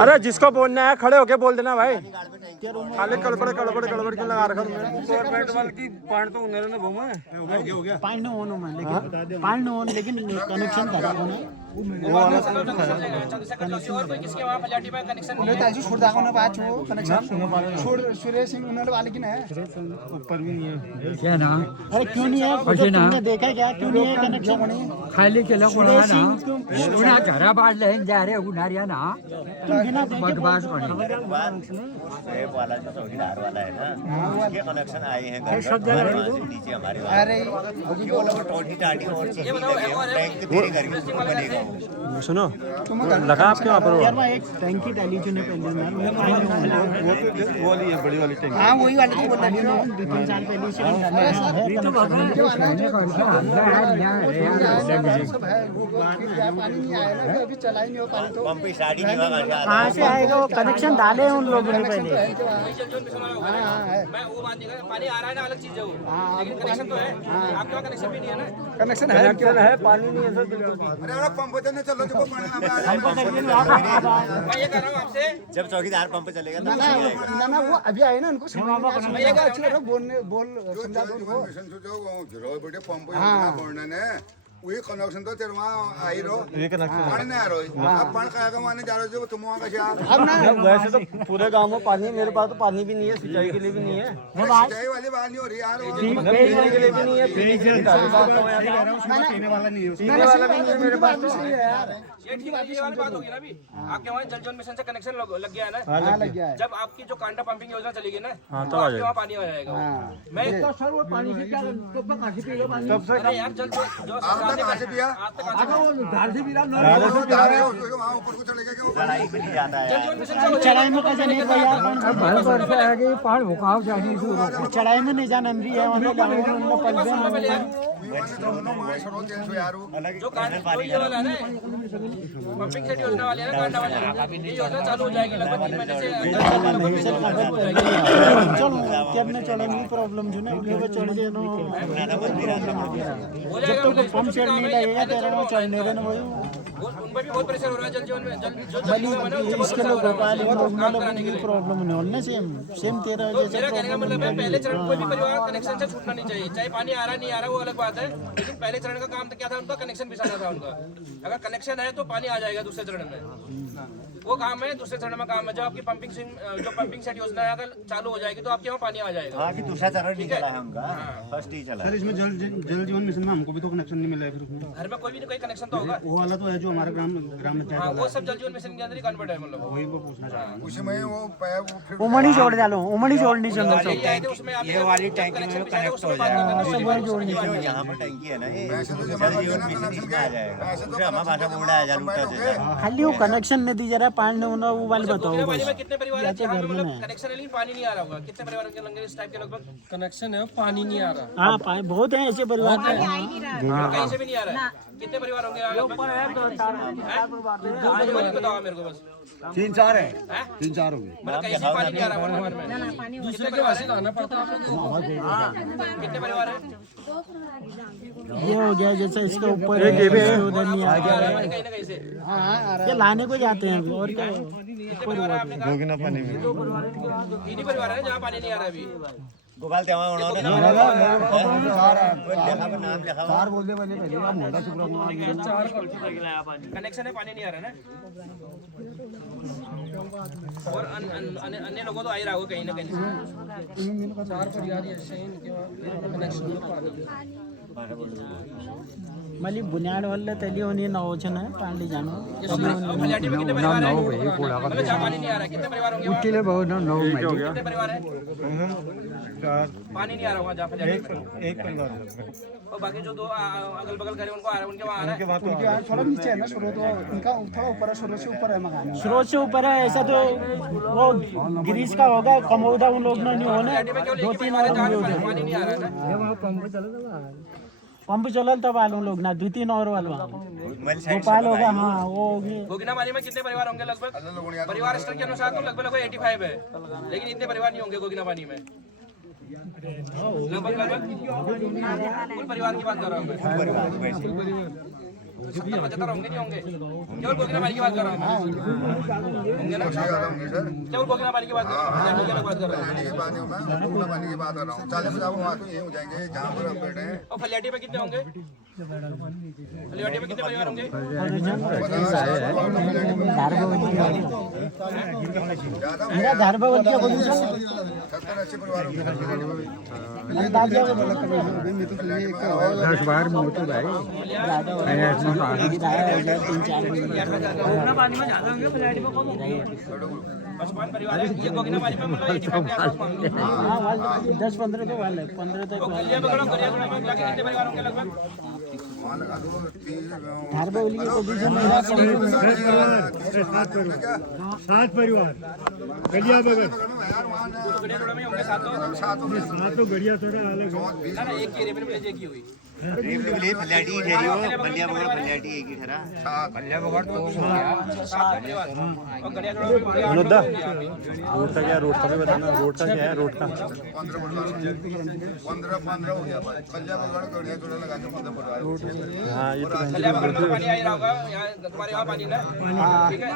अरे जिसको बोलना है खड़े होके बोल देना भाई खाली कड़बड़ क्यों लगा रखा तुमने पानी न होने में लेकिन पानी न होने लेकिन कनेक्शन था ना और कोई किसके वहाँ पलियाटी में कनेक्शन नहीं है ताजी छोड़ दाखो ना बात छो कनेक्शन छोड़ सुरेश सिंह उन्होंने वाले की ना है क्या ना अरे क्यों नहीं है तुमने देखा क्या क्यों नहीं है कनेक्शन खाली केला कोणा ना उन्हा घरा बाड लेन जा रे उन्हारिया ना बकवास कोणी सेब वाला जो चौकीदार वाला है ना उसके कनेक्शन आए हैं घर नीचे हमारे अरे वो लोग टोटी टाटी और चीज़ टैंक तेरे घर के बनेगा सुनो लगा आपके वहाँ पर वो? यार वहाँ एक टंकी डाली जो ने पहले ना मैं पानी वो वाली है बड़ी वाली टैंक। हाँ वही वाले को बोल रही हूँ 2-3 साल पहले से डाला है पानी नहीं आया ना अभी चला ही नहीं हो पानी तो पंप स्टार्ट ही नहीं हुआ घर से आता कहाँ से आएगा वो कनेक्शन डाले हैं उन लोगों ने पहले मैं वो बात नहीं कर रहा, पानी आ रहा है ना अलग चीज है वो, लेकिन कनेक्शन तो है। आपके वहाँ कनेक्शन भी नहीं है ना? कनेक्शन है पानी नहीं है सर बिल्कुल। अरे अरे पंप देने चलो जो पानी ना आ मैं ये कर रहा हूँ आपसे, जब चौकीदार पंप चलेगा तब ना ना वो अभी आए ना उनको समझेगा अच्छी तरह बोल समझा दो उनको मिशन जो जरो बेटे पंप योजना बोलने ने वही कनेक्शन तो तेरे वहाँ आई रो पानी नहीं आ रहा अब पानी खाएगा माने जा रहे जो तुम वहाँ का यार अब ना वैसे तो पूरे गांव में पानी है, मेरे पास तो पानी भी नहीं है, सिंचाई के लिए भी नहीं है, सिंचाई वाली बात नहीं हो रही यार पीने के लिए भी नहीं है, पीने के लिए पीने वाला नहीं है पीने वाला भी नहीं है मेरे पास तो। ये ठीक है, ये वाली बात होगी ना अभी। आपके वहाँ जल जीवन मिशन से कनेक्शन लग गया है ना? हाँ लग गया है जब आपकी जो कांटा पंपिंग योजना चलेगी ना, हाँ, तो आपके वहाँ पानी आ जाएगा वो। मैं सर वो पानी से क्या कहाँ से पिएगा पानी? अरे यार जल जो आपने कहाँ से पिया आप तक कहाँ से धार से पी रहा वहाँ ऊपर को चलेगा क्या लड़ाई में नहीं जाता है जल जीवन मिशन से हो चढ़ाई में कैसे नहीं भैया पहाड़ भुकाव चाहिए चढ़ाई में नहीं जाना भी है वहाँ जो कांटा ये वाला है ना, पंपिंग सेट योजना वाली है ना, कांटा वाली, ये योजना चालू हो जाएगी लगभग 3 महीने से चलो करने चलेंगे प्रॉब्लम जो ना उनके चढ़ जाए ना हो जब जाएगा। तक पंप सेट नहीं लगेगा तेरा वो चढ़ने देना वही उन पर भी बहुत प्रेशर हो रहा है जल जीवन में, जो भली इसके लोग भोपाल लोग प्रॉब्लम नहीं होने सेम तेरा जैसे मेरा कहने का मतलब है पहले चरण कोई भी परिवार कनेक्शन से छूटना नहीं चाहिए, चाहे पानी आ रहा नहीं आ रहा वो अलग बात है, लेकिन पहले चरण का काम तो क्या था उनका कनेक्शन बिछाना था उनका। अगर कनेक्शन है तो पानी आ जाएगा दूसरे चरण में, वो काम है दूसरे चरण में काम है। जब आपकी पंपिंग सेट योजना है अगर चालू हो जाएगी तो आपके वहाँ पानी आ जाएगा। हाँ कि दूसरा चरण नहीं चला है उनका, फर्स्ट ही चला है। सर इसमें जल जीवन मिशन में हमको भी तो कनेक्शन नहीं मिला है फिर उसमें घर में कोई भी कोई कनेक्शन तो होगा। वो वाला तो है जो हमारे ग्राम पंचायत हाँ वो सब जल जीवन मिशन के अंदर ही कन्वर्ट है, मतलब वही वो पूछना चाह रहा हूँ उसमें वो फिर उमड़ी छोड़ डालो उमड़ी छोड़नी चाहिए यही आए थे उसमें ये वाली टैंक में कनेक्ट हो जाएगा। यहाँ पर टंकी है ना ये पैसे तो जमा जल कर जीवन देना मिशन कनेक्शन इसमें आ के जाएगा। पैसे तो दूसरा हमारा भाषा बोल रहा है हजार लूटा देगा। खाली वो कनेक्शन नहीं दी जा रहा पानी होना वो वाली बताओ गोगिना पानी में कितने परिवार है जहाँ पे मतलब कनेक्शन है लेकिन पानी नहीं आ रहा होगा? कितने परिवार के लंगे इस टाइप के लगभग कनेक्शन है पानी नहीं आ रहा? हाँ पानी बहुत है ऐसे परिवार कहीं से भी नहीं आ रहा है। कितने परिवार होंगे यहाँ लगभग? बताओ मेरे को बस। 3-4 है 3-4 हो गए मतलब कहीं से पानी नहीं आ रहा वर्तमान में? कितने परिवार है? कितने परिवार है? ये हो गया जैसे इसके ऊपर उधर नहीं आ गया कहीं ना कहीं से ये लाने को जाते हैं अभी और क्या कितने परिवार है आपने कहा? पानी में 3 ही परिवार है जहाँ पानी नहीं आ रहा अभी। गोपाल तेवा उन्होंने नाम लिखा हुआ। बोलते पहले मोटा शुक्र कनेक्शन है पानी नहीं आ रहा ना? और अन्य लोगों तो आ ही रहा होगा कहीं ना कहीं से। 4 परिवार ऐसे हैं इनके वहाँ कनेक्शन में पानी। मली बुनियाद वाले तली होनी नवोचन है पांडी जानो फलियाटी में कितने परिवार हैं? मतलब जहाँ पानी नहीं आ रहा है कितने परिवार होंगे वहाँ? कितने परिवार हैं? पानी नहीं आ रहा वहाँ जहाँ फलियाटी में? एक परिवार और बाकी जो 2 अगल बगल करे उनको आ रहा है, उनके वहाँ आ रहा है? थोड़ा नीचे है ना स्रोत वो इनका थोड़ा ऊपर है स्रोत से ऊपर है मकान स्रोत से ऊपर है ऐसा तो वो गिरीश का होगा कमौदा उन लोग ने नहीं होने फलियाटी में केवल एक ही परिवार है जहाँ पे पानी नहीं आ रहा है ना? पंप चलल तब आलू लोग ना 2-3 और वाला गोपाल होगा हाँ वो होगी। गोगिना पानी में कितने परिवार होंगे लगभग? परिवार स्तर के अनुसार तो लगभग 85 है, लेकिन इतने परिवार नहीं होंगे गोगिना पानी में। लगभग कुल परिवार की बात कर रहा हूँ मैं। 70-75 होंगे नहीं होंगे? केवल गोगिना पानी की बात कर रहा हूँ मैं। होंगे ना? केवल गोगिना पानी की बात कर रहा हूँ, बात कर रहा हूँ। पानी की बात कर रहा हूँ 40-50 वहाँ तो ये हो जाएंगे जहाँ पर हम बैठे हैं। और फलियाटी में कितने होंगे? फलियाटी में कितने परिवार होंगे? मेरा धारबावल क्या बोलूँ 70-80 परिवार होंगे। गोगिना पानी में ज्यादा होंगे फलियाटी में कम होंगे। 55 परिवार है। ये गोगिना पानी में मतलब 85 के आसपास मान लो। 10-15 तो वाले 15 तक गलिया पकड़ो, गलिया में कितने परिवार होंगे लगभग? वहाँ लगा दो 7 परिवार गलिया बगल यार वहाँ में होंगे सातों तो गड़िया थोड़ा अलग है ना ना एक एरिया में विलेज एक ही हुई फल्याटी ठहरी हो बल्लिया बगड़ फल्याटी एक ही ठहरा और गड़िया थोड़ा में रोड का क्या रोड का भी बताना रोड का क्या है रोड का 15 हो गया भाई कल्याण बगड़ गड़िया थोड़ा लगा के 15 परिवार हाँ ये तो कल्याण बगल में तो पानी आ ही रहा होगा यहाँ तुम्हारे यहाँ पानी ना ठीक है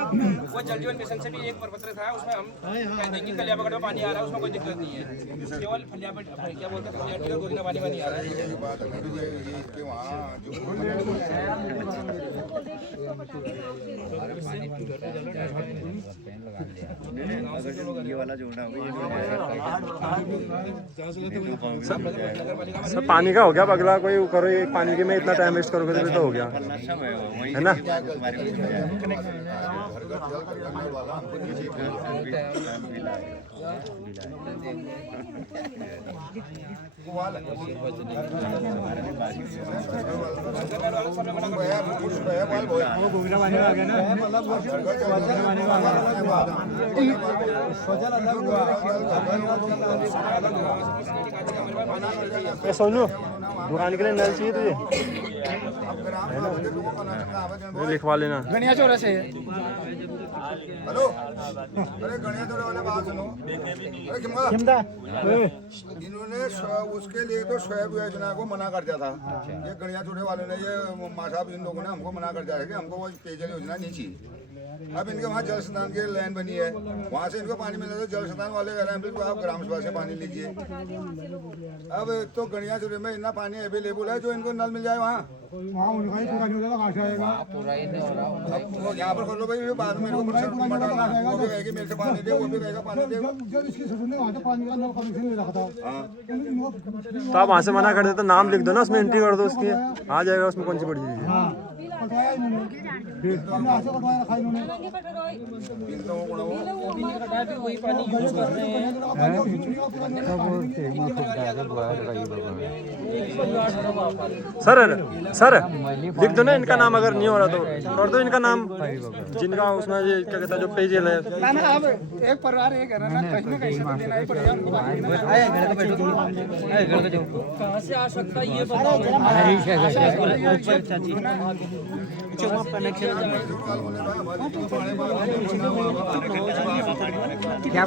वो जल जीवन मिशन से भी एक प्रपत्र था उसमें हम कहते हैं कि कल्याण बगड़ में पानी आ रहा है उसमें कोई दिक्कत नहीं है केवल फलिया क्या बोलते हैं फलियाटी का गोरी का पानी आ रहा है ये बात है कि वहाँ जो ये वाला जोड़ना सर पानी का हो गया अब अगला कोई करो ये पानी के में इतना टाइम वेस्ट करोगे तो हो गया है ना सोनू दुकान के लिए नल चाहिए तुझे लिखवा लेना गणिया चौरा से हेलो अरे गणिया थोड़े वाले बात सुनो अरे किमदा इन्होंने उसके लिए तो स्वयं योजना को मना कर दिया था ये गणिया छोटे वाले ने ये माँ साहब इन लोगों ने हमको मना कर दिया है कि हमको वो पेयजल योजना नहीं चाहिए अब इनके वहाँ जल स्नान की लाइन बनी है वहाँ से इनको पानी मिलता है जल स्नान वाले कह रहे हैं बिल्कुल आप ग्राम सभा से पानी लीजिए अब तो गणिया छोटे में इतना पानी अवेलेबल है जो इनको नल मिल जाए वहाँ यहाँ पर खोलो भाई बाद में इनको मटाना वो भी कहेगी मेरे से पानी दे वो भी कहेगा पानी दे तो आप वहाँ से मना कर दे तो नाम लिख दो ना उसमें एंट्री कर दो उसकी आ जाएगा उसमें कौन सी बड़ी चीज़ है सर सर लिख दो ना इनका नाम अगर नहीं हो रहा तो कर दो इनका नाम जिनका उसमें ये क्या कहता है जो पेजल है ना अब एक परिवार एक है ना कहीं ना कहीं से देना ही पड़ेगा कहाँ से आ सकता है ये बताओ क्या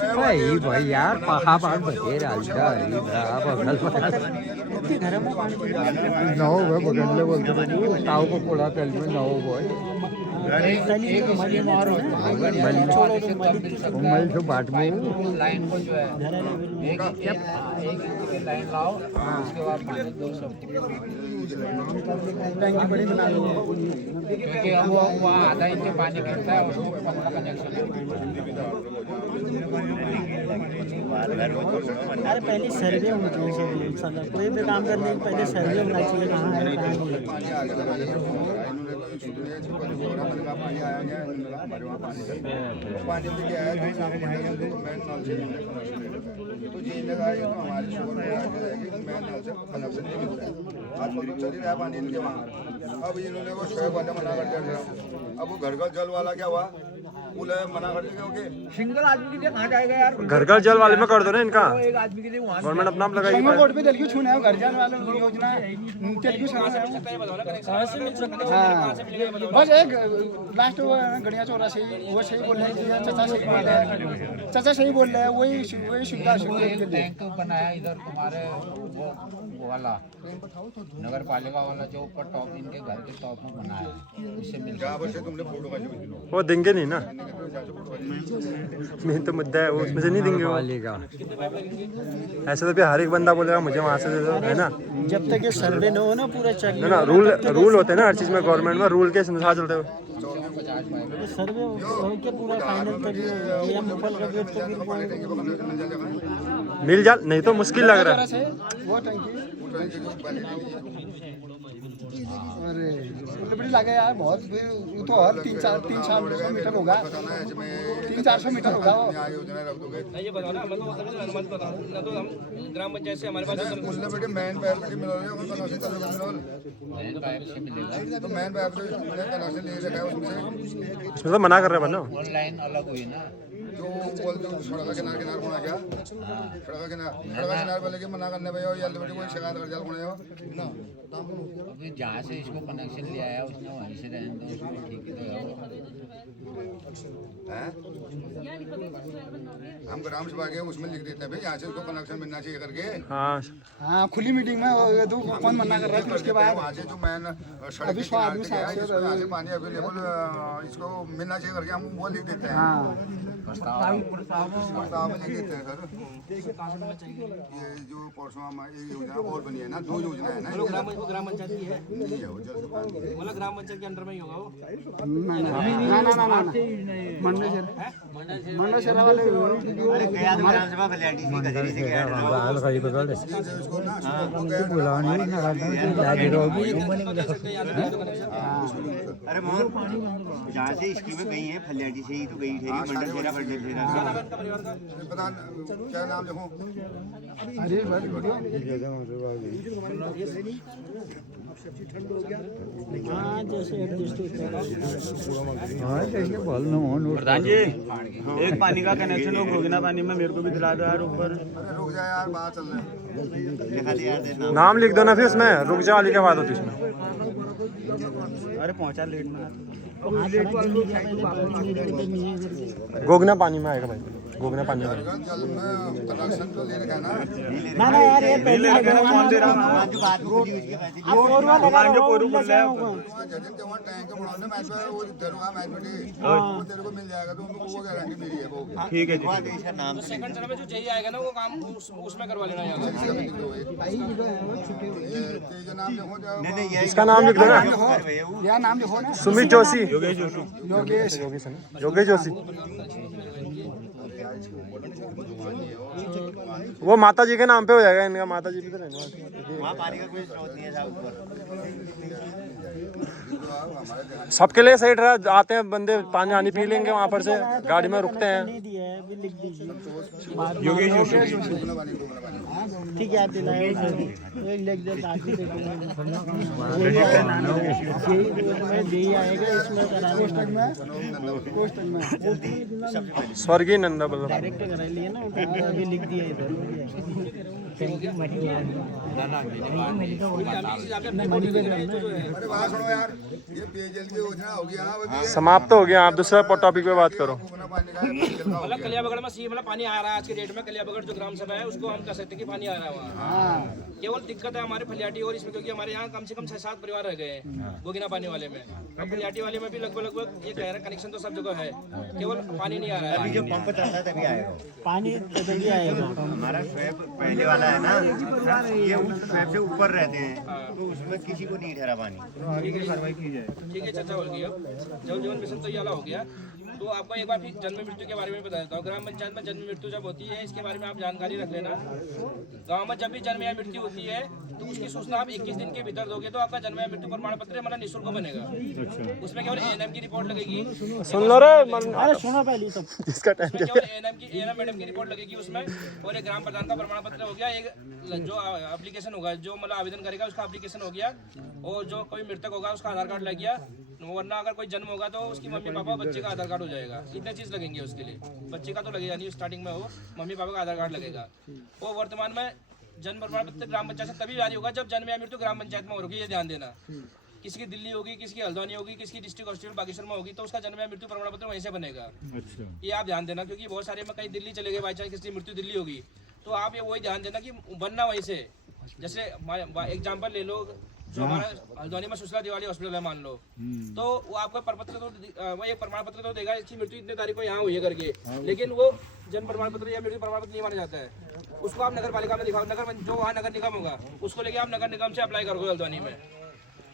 भाई यार पहाड़ बचे नौ बगल बोलते ताव को पोड़ा तेल में नौ बोल मल तो बाट में लाइन को जो है एक लाइन लाओ उसके बाद पानी दो सब क्योंकि अब वो वहाँ आधा इंच पानी गिरता है उसको 15 कनेक्शन अरे पहले सर्वे होना चाहिए कोई भी काम करने से पहले सर्वे होना चाहिए कहाँ है पानी आया गया हमारे वहाँ पानी लेके आया तो ये लगा ये तो हमारे शोर में आके रहेगी मैं नल से कनेक्शन नहीं मिलता है आज तो चल ही रहा है पानी इनके वहाँ अब इन्होंने वो शोर वाले मना कर दिया अब वो घर का जल वाला क्या हुआ पुल है मना कर दिया क्योंकि सिंगल आदमी के लिए कहाँ जाएगा यार घर का जल वाले में कर दो ना इनका एक आदमी के लिए वहाँ गवर्नमेंट अपना लगाएगी रोड पे तेलुगु छूना है घर जाने वाले योजना तेलुगु कहाँ से मिल सकता है कहाँ से मिलेगा बस एक लास्ट गड़िया चौरा से वो सही बोल रहे हैं चाचा सही बोल रहे हैं चाचा सही बोल रहे हैं वही सुविधा टैंक बनाया इधर तुम्हारे वो वाला नगर पालिका वाला जो ऊपर टॉप इनके घर के टॉप में बनाया उससे मिल जहाँ पर से तुमने फोटो खींची वो देंगे नहीं ना मेन तो मुद्दा है वो उसमें से नहीं देंगे वो ऐसे तो भी हर एक बंदा बोलेगा मुझे वहाँ से दे दो है ना जब तक ये सर्वे न हो ना पूरा चल ना रूल होते हैं ना हर चीज़ में गवर्नमेंट में रूल के अनुसार चलते हो सर्वे होके पूरा फाइनल करिए ये मोबाइल का वेट तो मिल जा नहीं तो मुश्किल लग रहा है वो टंकी अरे लिबड़ी लगे यार बहुत, वो तो और 300-400 मीटर होगा, 300-400 मीटर होगा वो। नहीं ये बताओ ना, मैं तो अनुमति बताऊँ ना, तो हम ग्राम पंचायत से हमारे पास मैन पैप से मिल रही है, तो मैन पैप से कनेक्शन ले रखा है उसमें। इसमें तो मना कर रहे हैं ना, ऑनलाइन अलग हुई ना, जो बोल दो सड़क किनारे होना क्या, सड़क किनारे वाले के मना करने पे हो या लिबर्टी कोई शिकायत कर जाल होने हो। अभी जहाँ से इसको कनेक्शन ले आया उसने वहीं से रहने दो, उसको ठीक तो है। हम ग्राम सभा के उसमें लिख देते हैं भाई यहाँ से उसको कनेक्शन मिलना चाहिए करके। हाँ खुली मीटिंग में तो कौन मना कर रहा है, फिर उसके बाद वहाँ से जो मैन सड़क के किनारे से है, इसको यहाँ से पानी अवेलेबल इसको मिलना चाहिए करके हम वो लिख देते हैं। प्रस्ताव में लिख देते हैं सर। ये जो परसों हमारी योजना और बनी है ना, 2 योजना है ना, ग्राम पंचायत की है, नहीं है वो जल से पानी। मतलब ग्राम पंचायत के अंडर में ही होगा वो। ना मंडल वाले अरे गया तो विधानसभा फैसिलिटी से गजरी से गया अरे मोहन जहाँ से स्कीमें गई हैं फैसिलिटी से ही तो गई ठहरी, मंडल फेरा बंडल फेरा। पता क्या नाम देखो, अरे प्रधान जी एक पानी का कनेक्शन हो गोगिना पानी में मेरे को भी दिला दो यार ऊपर। रुक जा यार, बात चल रही है। नाम लिख दो ना फिर उसमें, रुक जा वाली क्या बात होती इसमें। अरे पहुंचा लेट में, गोगना पानी में आएगा भाई, गोगना पानी में। जल में कनेक्शन तो ले रखा है ना, ना यार ये पहले बात होगी उसके पैसे आप पोरवा लगा रहे हो, जब वहाँ टैंक बढ़ाने मैच में वो तेरे मैच में वो तेरे को मिल जाएगा, तो उनको वो गारंटी मेरी है वो। ठीक है जी। इसका नाम सेकंड चरण में जो चाहिए आएगा ना वो काम उसमें करवा लेना यार। नहीं ये इसका नाम लिख दो ना, या नाम लिखो ना, सुमित जोशी, योगेश। योगेश जोशी। वो माता जी के नाम पे हो जाएगा इनका, माता जी भी तो रहने वाले। वहाँ पानी का कोई स्रोत नहीं है साहब ऊपर। सबके लिए सही रहा, आते हैं बंदे पानी आनी पी लेंगे वहाँ पर से, गाड़ी में रुकते हैं। ठीक है आप दिलाए लिख दे, स्वर्गीय नंदा बल्लभ डायरेक्ट करा लिए ना, अभी लिख दिया इधर। अरे बात सुनो यार, ये पेयजल की योजना होगी यहाँ, समाप्त हो गया। आप दूसरा टॉपिक पे बात करो। मतलब कलियाबगढ़ में मतलब पानी आ रहा है आज के डेट में, कलियाबगढ़ जो ग्राम सभा है उसको हम कह सकते हैं कि पानी आ रहा है वहाँ। केवल दिक्कत है हमारे फलियाटी और इसमें, क्योंकि हमारे यहाँ कम से कम 6-7 परिवार रह गए हैं गोगिना पानी वाले में। अब फलियाटी वाले में भी लगभग ये कह रहे हैं कनेक्शन तो सब जगह है, केवल पानी नहीं आ रहा है। जो पंप चलता है तभी आएगा पानी तभी आएगा। हमारा स्वैप पहले वाला है ना, ये उस स्वैप से ऊपर रहते हैं तो उसमें किसी को नहीं ठहरा पानी। ठीक है चर्चा हो गई। अब जल जीवन मिशन तो ये वाला हो गया, तो आपको एक बार फिर जन्म मृत्यु के बारे में बता देता हूँ। ग्राम पंचायत में जन्म मृत्यु जब होती है इसके बारे में आप जानकारी रख लेना। गांव में जब भी जन्म या मृत्यु होती है तो उसकी सूचना आप 21 दिन के भीतर दोगे तो आपका जन्म या मृत्यु प्रमाण पत्र मतलब निःशुल्क बनेगा। उसमें केवल एएनएम की रिपोर्ट लगेगी। सुन लो रे, अरे सुनो पहले तो इसका टाइम केवल एएनएम मैडम की रिपोर्ट लगेगी उसमें, और एक ग्राम प्रधान का प्रमाण पत्र हो गया, एक जो एप्लीकेशन होगा जो मतलब आवेदन करेगा उसका एप्लीकेशन हो गया, और जो कोई मृतक होगा उसका आधार कार्ड लग गया, वरना अगर कोई जन्म होगा तो उसकी मम्मी पापा बच्चे का आधार कार्ड हो जाएगा। इतने चीज लगेंगे उसके लिए, बच्चे का तो लगेगा नहीं, स्टार्टिंग में वो मम्मी पापा का आधार कार्ड लगेगा। वो वर्तमान में जन्म प्रमाण पत्र ग्राम पंचायत से तभी जारी होगा जब जन्म या मृत्यु ग्राम पंचायत में होगी, ये ध्यान देना। किसी की दिल्ली होगी, किसी की हल्द्वानी होगी, किसी की डिस्ट्रिक्ट हॉस्पिटल बागेश्वर में होगी तो उसका जन्म या मृत्यु प्रमाण पत्र वहीं से बनेगा। ये आप ध्यान देना, क्योंकि बहुत सारे में कहीं दिल्ली चले गए, बाई चांस किसी की मृत्यु दिल्ली होगी तो आप ये वही ध्यान देना कि बनना वहीं से। जैसे एग्जाम्पल ले लो, जो हमारा हल्द्वानी में सुशला दिवाली हॉस्पिटल है मान लो, तो वो आपका प्रपत्र तो वो एक प्रमाण पत्र तो देगा इसकी मृत्यु इतने तारीख को यहाँ हुई है करके, लेकिन वो जन्म प्रमाण पत्र या मृत्यु प्रमाण पत्र नहीं माना जाता है। उसको आप नगर पालिका में दिखाओ, जो वहाँ नगर निगम होगा उसको लेके आप नगर निगम से अप्लाई करोगे हल्द्वानी में।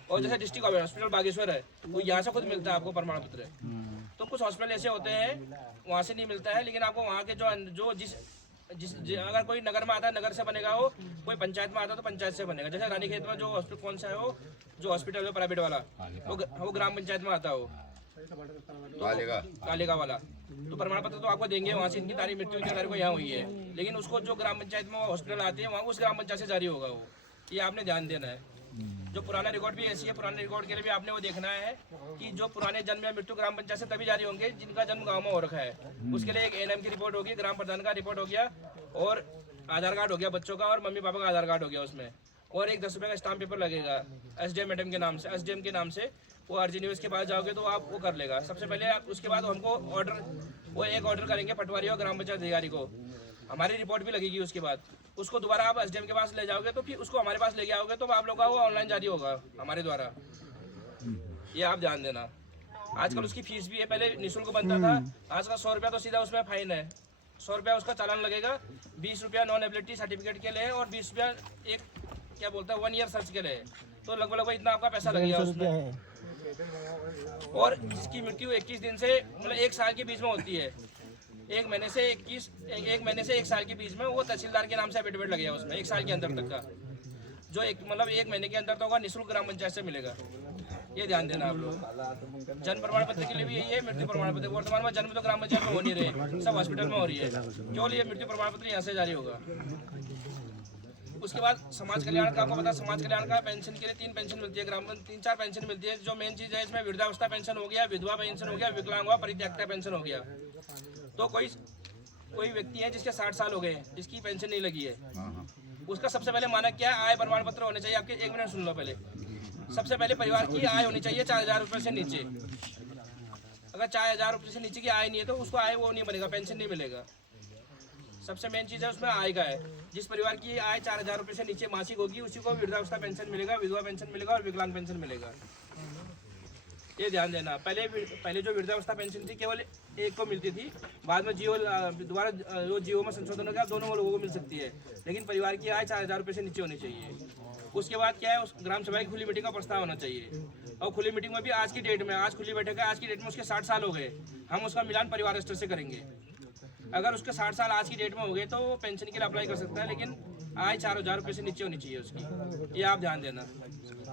और जैसे डिस्ट्रिक्ट हॉस्पिटल बागेश्वर है वो यहाँ से खुद मिलता है आपको प्रमाण पत्र। तो कुछ हॉस्पिटल ऐसे होते हैं वहाँ से नहीं मिलता है, लेकिन आपको वहाँ के जो जिस अगर कोई नगर में आता है नगर से बनेगा, वो कोई पंचायत में आता है तो पंचायत से बनेगा। जैसे रानीखेत में जो हॉस्पिटल कौन सा है, वो जो हॉस्पिटल है प्राइवेट वाला, वो ग्राम पंचायत में आता है, वो कालेगा वाला। तो प्रमाण पत्र तो आपको देंगे, वहाँ से इनकी तारीख मृत्यु की तारीख को यहाँ हुई है, लेकिन उसको जो ग्राम पंचायत में हॉस्पिटल आते हैं, वहाँ उस ग्राम पंचायत से जारी होगा वो। ये आपने ध्यान देना है। जो पुराना रिकॉर्ड भी ऐसी है, पुराने रिकॉर्ड के लिए भी आपने वो देखना है कि जो पुराने जन्म या मृत्यु ग्राम पंचायत से तभी जारी होंगे जिनका जन्म गाँव में हो रखा है। उसके लिए एक एएनएम की रिपोर्ट होगी, ग्राम प्रधान का रिपोर्ट हो गया, और आधार कार्ड हो गया बच्चों का, और मम्मी पापा का आधार कार्ड हो गया उसमें, और एक 10 रुपये का स्टाम्प पेपर लगेगा एसडीएम मैडम के नाम से, एसडीएम के नाम से। वो अर्जी न्यूज़ के पास जाओगे तो आप वो कर लेगा सबसे पहले। उसके बाद हमको एक ऑर्डर करेंगे पटवारी और ग्राम पंचायत अधिकारी को, हमारी रिपोर्ट भी लगेगी। उसके बाद उसको दोबारा आप एसडीएम के पास ले जाओगे तो फिर उसको हमारे पास लेके आओगे तो आप लोग का वो ऑनलाइन जारी होगा हमारे द्वारा। ये आप ध्यान देना। आजकल उसकी फीस भी है, पहले निःशुल्क बनता था, आजकल 100 रुपया तो सीधा उसमें फाइन है। 100 रुपया उसका चालान लगेगा, 20 रुपया नॉन एबिलिटी सर्टिफिकेट के लिए, और 20 रुपया एक क्या बोलता है 1 ईयर सर्च के लिए। तो लगभग इतना आपका पैसा लगेगा उसमें। और जिसकी मृत्यु 21 दिन से मतलब 1 साल के बीच में होती है, 1 महीने से 1 साल के बीच में, वो तहसीलदार के नाम से एफिडेविट लगेगा उसमें 1 साल के अंदर तक का। जो मतलब 1 महीने के अंदर तो होगा, निःशुल्क ग्राम पंचायत से मिलेगा। ये ध्यान देना आप लोग। जन्म प्रमाण पत्र के लिए भी यही है, मृत्यु प्रमाण पत्र। वर्तमान में जन्म तो ग्राम पंचायत में हो नहीं रहे, सब हॉस्पिटल में हो रही है, केवल ये मृत्यु प्रमाण पत्र यहाँ से जारी होगा। उसके बाद समाज कल्याण का आपको पता, समाज कल्याण का पेंशन के लिए 3 पेंशन मिलती है, ग्राम 3-4 पेंशन मिलती है। जो मेन चीज़ है इसमें वृद्धावस्था पेंशन हो गया, विधवा पेंशन हो गया, विकलांग हुआ, परित्यक्ता पेंशन हो गया। तो कोई व्यक्ति है जिसके 60 साल हो गए हैं, जिसकी पेंशन नहीं लगी है, उसका सबसे पहले मानक क्या है, आय प्रमाण पत्र होने चाहिए। आपके 1 मिनट सुन लो पहले। सबसे पहले परिवार की आय होनी चाहिए 4000 रुपये से नीचे। अगर 4000 रुपये से नीचे की आय नहीं है तो उसको आय वो नहीं बनेगा, पेंशन नहीं मिलेगा। सबसे मेन चीज़ है उसमें आय का है। जिस परिवार की आय 4000 रुपये से नीचे मासिक होगी उसी को वृद्धावस्था पेंशन मिलेगा, विधवा पेंशन मिलेगा और विकलांग पेंशन मिलेगा। ये ध्यान देना। पहले जो वृद्धावस्था पेंशन थी केवल एक को मिलती थी, बाद में दोबारा जो जियो में संशोधन हो गया, दोनों लोगों को मिल सकती है, लेकिन परिवार की आय 4000 रुपये से नीचे होनी चाहिए। उसके बाद क्या है, उस ग्राम सभा की खुली मीटिंग का प्रस्ताव होना चाहिए। और खुली मीटिंग में भी आज की डेट में, आज खुली बैठक है, आज की डेट में उसके 60 साल हो गए, हम उसका मिलान परिवार स्तर से करेंगे। अगर उसके 60 साल आज की डेट में हो गए तो वो पेंशन के लिए अप्लाई कर सकता है, लेकिन आय 4000 रुपये से नीचे होनी चाहिए उसकी। ये आप ध्यान देना।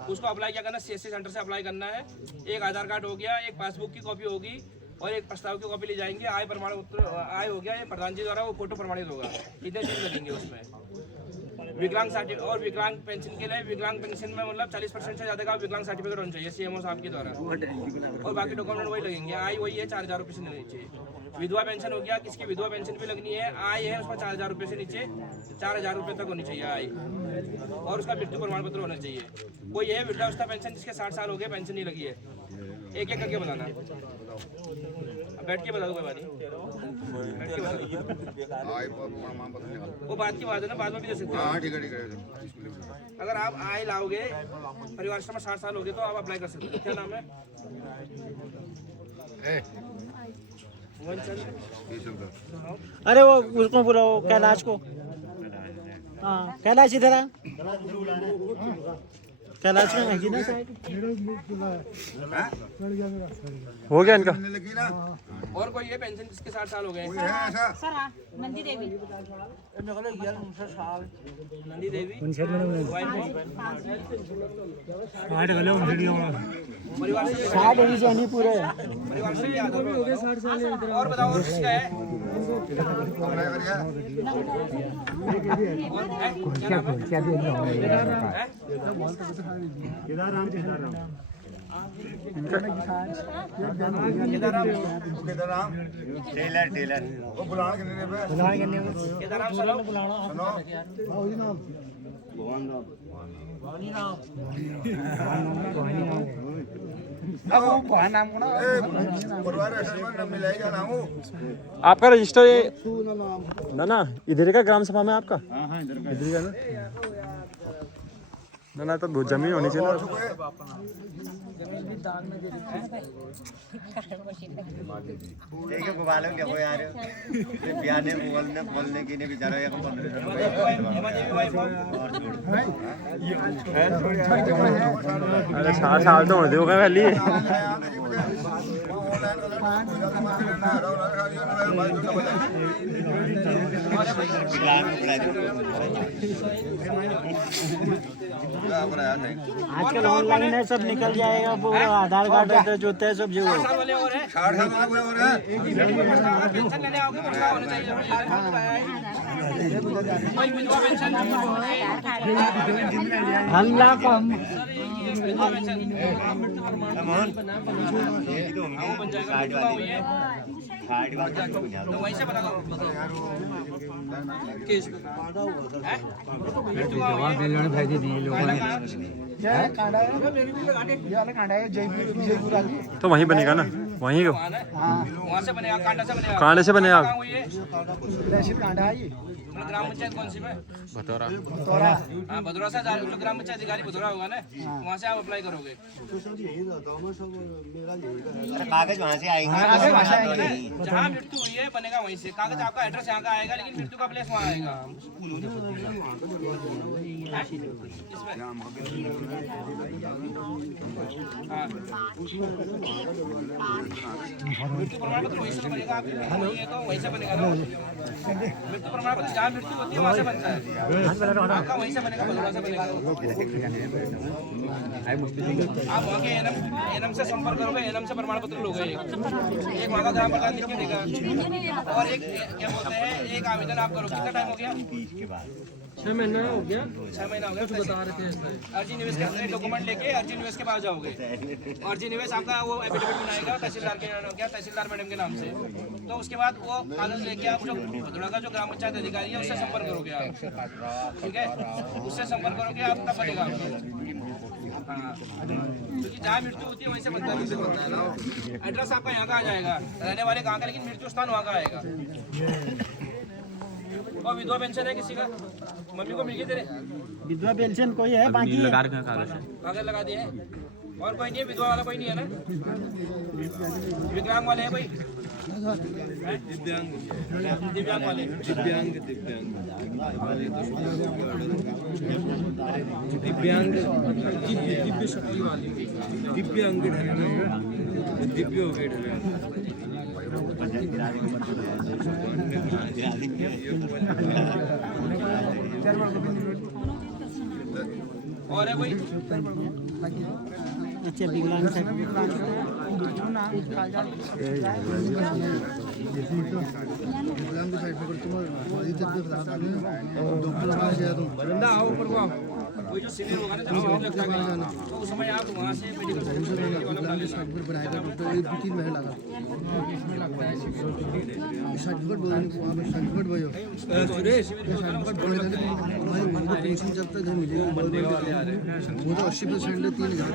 उसको अप्लाई क्या करना, CSC सेंटर से अप्लाई करना है। एक आधार कार्ड हो गया, एक पासबुक की कॉपी होगी और एक प्रस्ताव की कॉपी ले जाएंगे। आय प्रमाण पत्र आय हो गया, ये प्रधान जी द्वारा वो फोटो प्रमाणित होगा। इतने चीज लगेंगे उसमें। विकलांग सर्टिफिकेट और विकलांग पेंशन के लिए, विकलांग पेंशन में मतलब 40% से ज़्यादा का विकलांग सर्टिफिकेट होना चाहिए CMO साहब के द्वारा, और बाकी डॉक्यूमेंट वही लगेंगे। आय वही है 4000 रुपये से नीचे। विधवा पेंशन हो गया, किसकी विधवा पेंशन भी लगनी है, आय है उसमें 4000 रुपये से नीचे 4000 रुपये तक होनी चाहिए आय, और उसका मृत्यु प्रमाण पत्र होना चाहिए। कोई है वृद्धावस्था पेंशन जिसके 60 साल हो गए, पेंशन नहीं लगी है, एक एक करके बताना। बैठ के बता दो, कोई बात नहीं, बैठ के बता दो। वो बात की बात है ना, बाद में भी दे सकते हो। ठीक है। अगर आप आय लाओगे, परिवार में 60 साल हो गए तो आप अप्लाई कर सकते हो। क्या नाम है? अरे वो उसको बुलाओ, कैलाश को। हाँ कैलाश इधर आ। कैलाश में है ना साइड। हो गया इनका। और कोई है पेंशन जिसके 60 साल हो गए? सर हाँ, नंदी देवी। नंदी देवी परिवार से 60 नहीं पूरे। परिवार से क्या और बताओ, और किसका है? टेलर वो बुलाना कितने पे? केदाराम सर आपका रजिस्टर ना इधर का ग्राम सभा में आपका? इधर का ना तो बहुत जमीन होनी चाहिए ना। ठीक है, वालों क्या हो यार, बयाने बोलने की नहीं बेचारा एक 60 साल तो हो गए पहले। आजकल ऑनलाइन है, सब निकल जाएगा, वो आधार कार्ड जो होता है सब जो वाले और है 60 साल वाले और है पेंशन लेने आओगे तो क्या होना चाहिए कोई विधवा पेंशन हल्ला कम विधवा पेंशन तो वहीं से बता दो तो वहीं बनेगा ना, वहीं को वहाँ से बनेगा, कांडा से बनेगा। कांडे से बनेगा। कहाँ हुई है? कांडा है ये ग्राम पंचायत कौन सी में? भदौरा हाँ भदौरा से ग्राम पंचायत अधिकारी भदौरा होगा ना, वहाँ से आप अप्लाई करोगे। कागज वहाँ से आएंगे। जहाँ मृत्यु हुई है बनेगा वहीं से। कागज आपका एड्रेस यहाँ का आएगा, लेकिन मृत्यु का प्लेस वहाँ आएगा। हाँ। मृत्यु प्रमाण पत्र वहीं से बनेगा, आप वहीं से बनेगा ना। मृत्यु प्रमाण पत्र जहाँ मृत्यु होती है वहाँ से बनता है, आपका वहीं से बनेगा, भदौरा से बनेगा। आप वहाँ के एनएम से संपर्क करोगे, एनएम से प्रमाण पत्र लोगे। एक वहाँ का ग्राम प्रधान लिख के देगा, और एक क्या बोलते हैं, एक आवेदन आप करोगे। कितना टाइम हो गया? 6 महीना हो गया। 6 महीना हो गया। बता रहे थे अर्जी निवेश के डॉक्यूमेंट लेके अर्जी निवेश के पास जाओगे। अर्जी निवेश आपका वो एफिडेविट बनाएगा तहसीलदार के क्या तहसीलदार मैडम के नाम से। तो उसके बाद वो कागज लेके आप जो भदौरा का जो ग्राम पंचायत अधिकारी है उससे संपर्क करोगे आप, ठीक है? उससे संपर्क करोगे आप, तब बनेगा आपका। हाँ, क्योंकि जहाँ मृत्यु होती है वहीं से बनता है ना। एड्रेस आपका यहाँ का आ जाएगा, रहने वाले कहाँ का, लेकिन मृत्यु स्थान वहाँ का आएगा। और विधवा पेंशन है किसी का? मम्मी को मिल गई तेरे? विधवा पेंशन कोई है बाकी कागज लगा दिए हैं? और कोई नहीं है? विधवा वाला कोई नहीं है ना? विकलांग वाले हैं भाई? दिव्यांग वाले दिव्य शक्ति वाली दिव्यांग दिव्य हो गए। और है कोई? अच्छा विकलांग कोई जो सीनियर होगा ना, जब सीनियर लगता है तो उस समय आप वहाँ से मेडिकल सर्टिफिकेट वाला बना लेना। बनाएगा डॉक्टर 3 महीने लगा सर्टिफिकेट बनाने को आप सर्टिफिकेट भयो पेंशन जब तक मिलेगी वो तो 80% 3000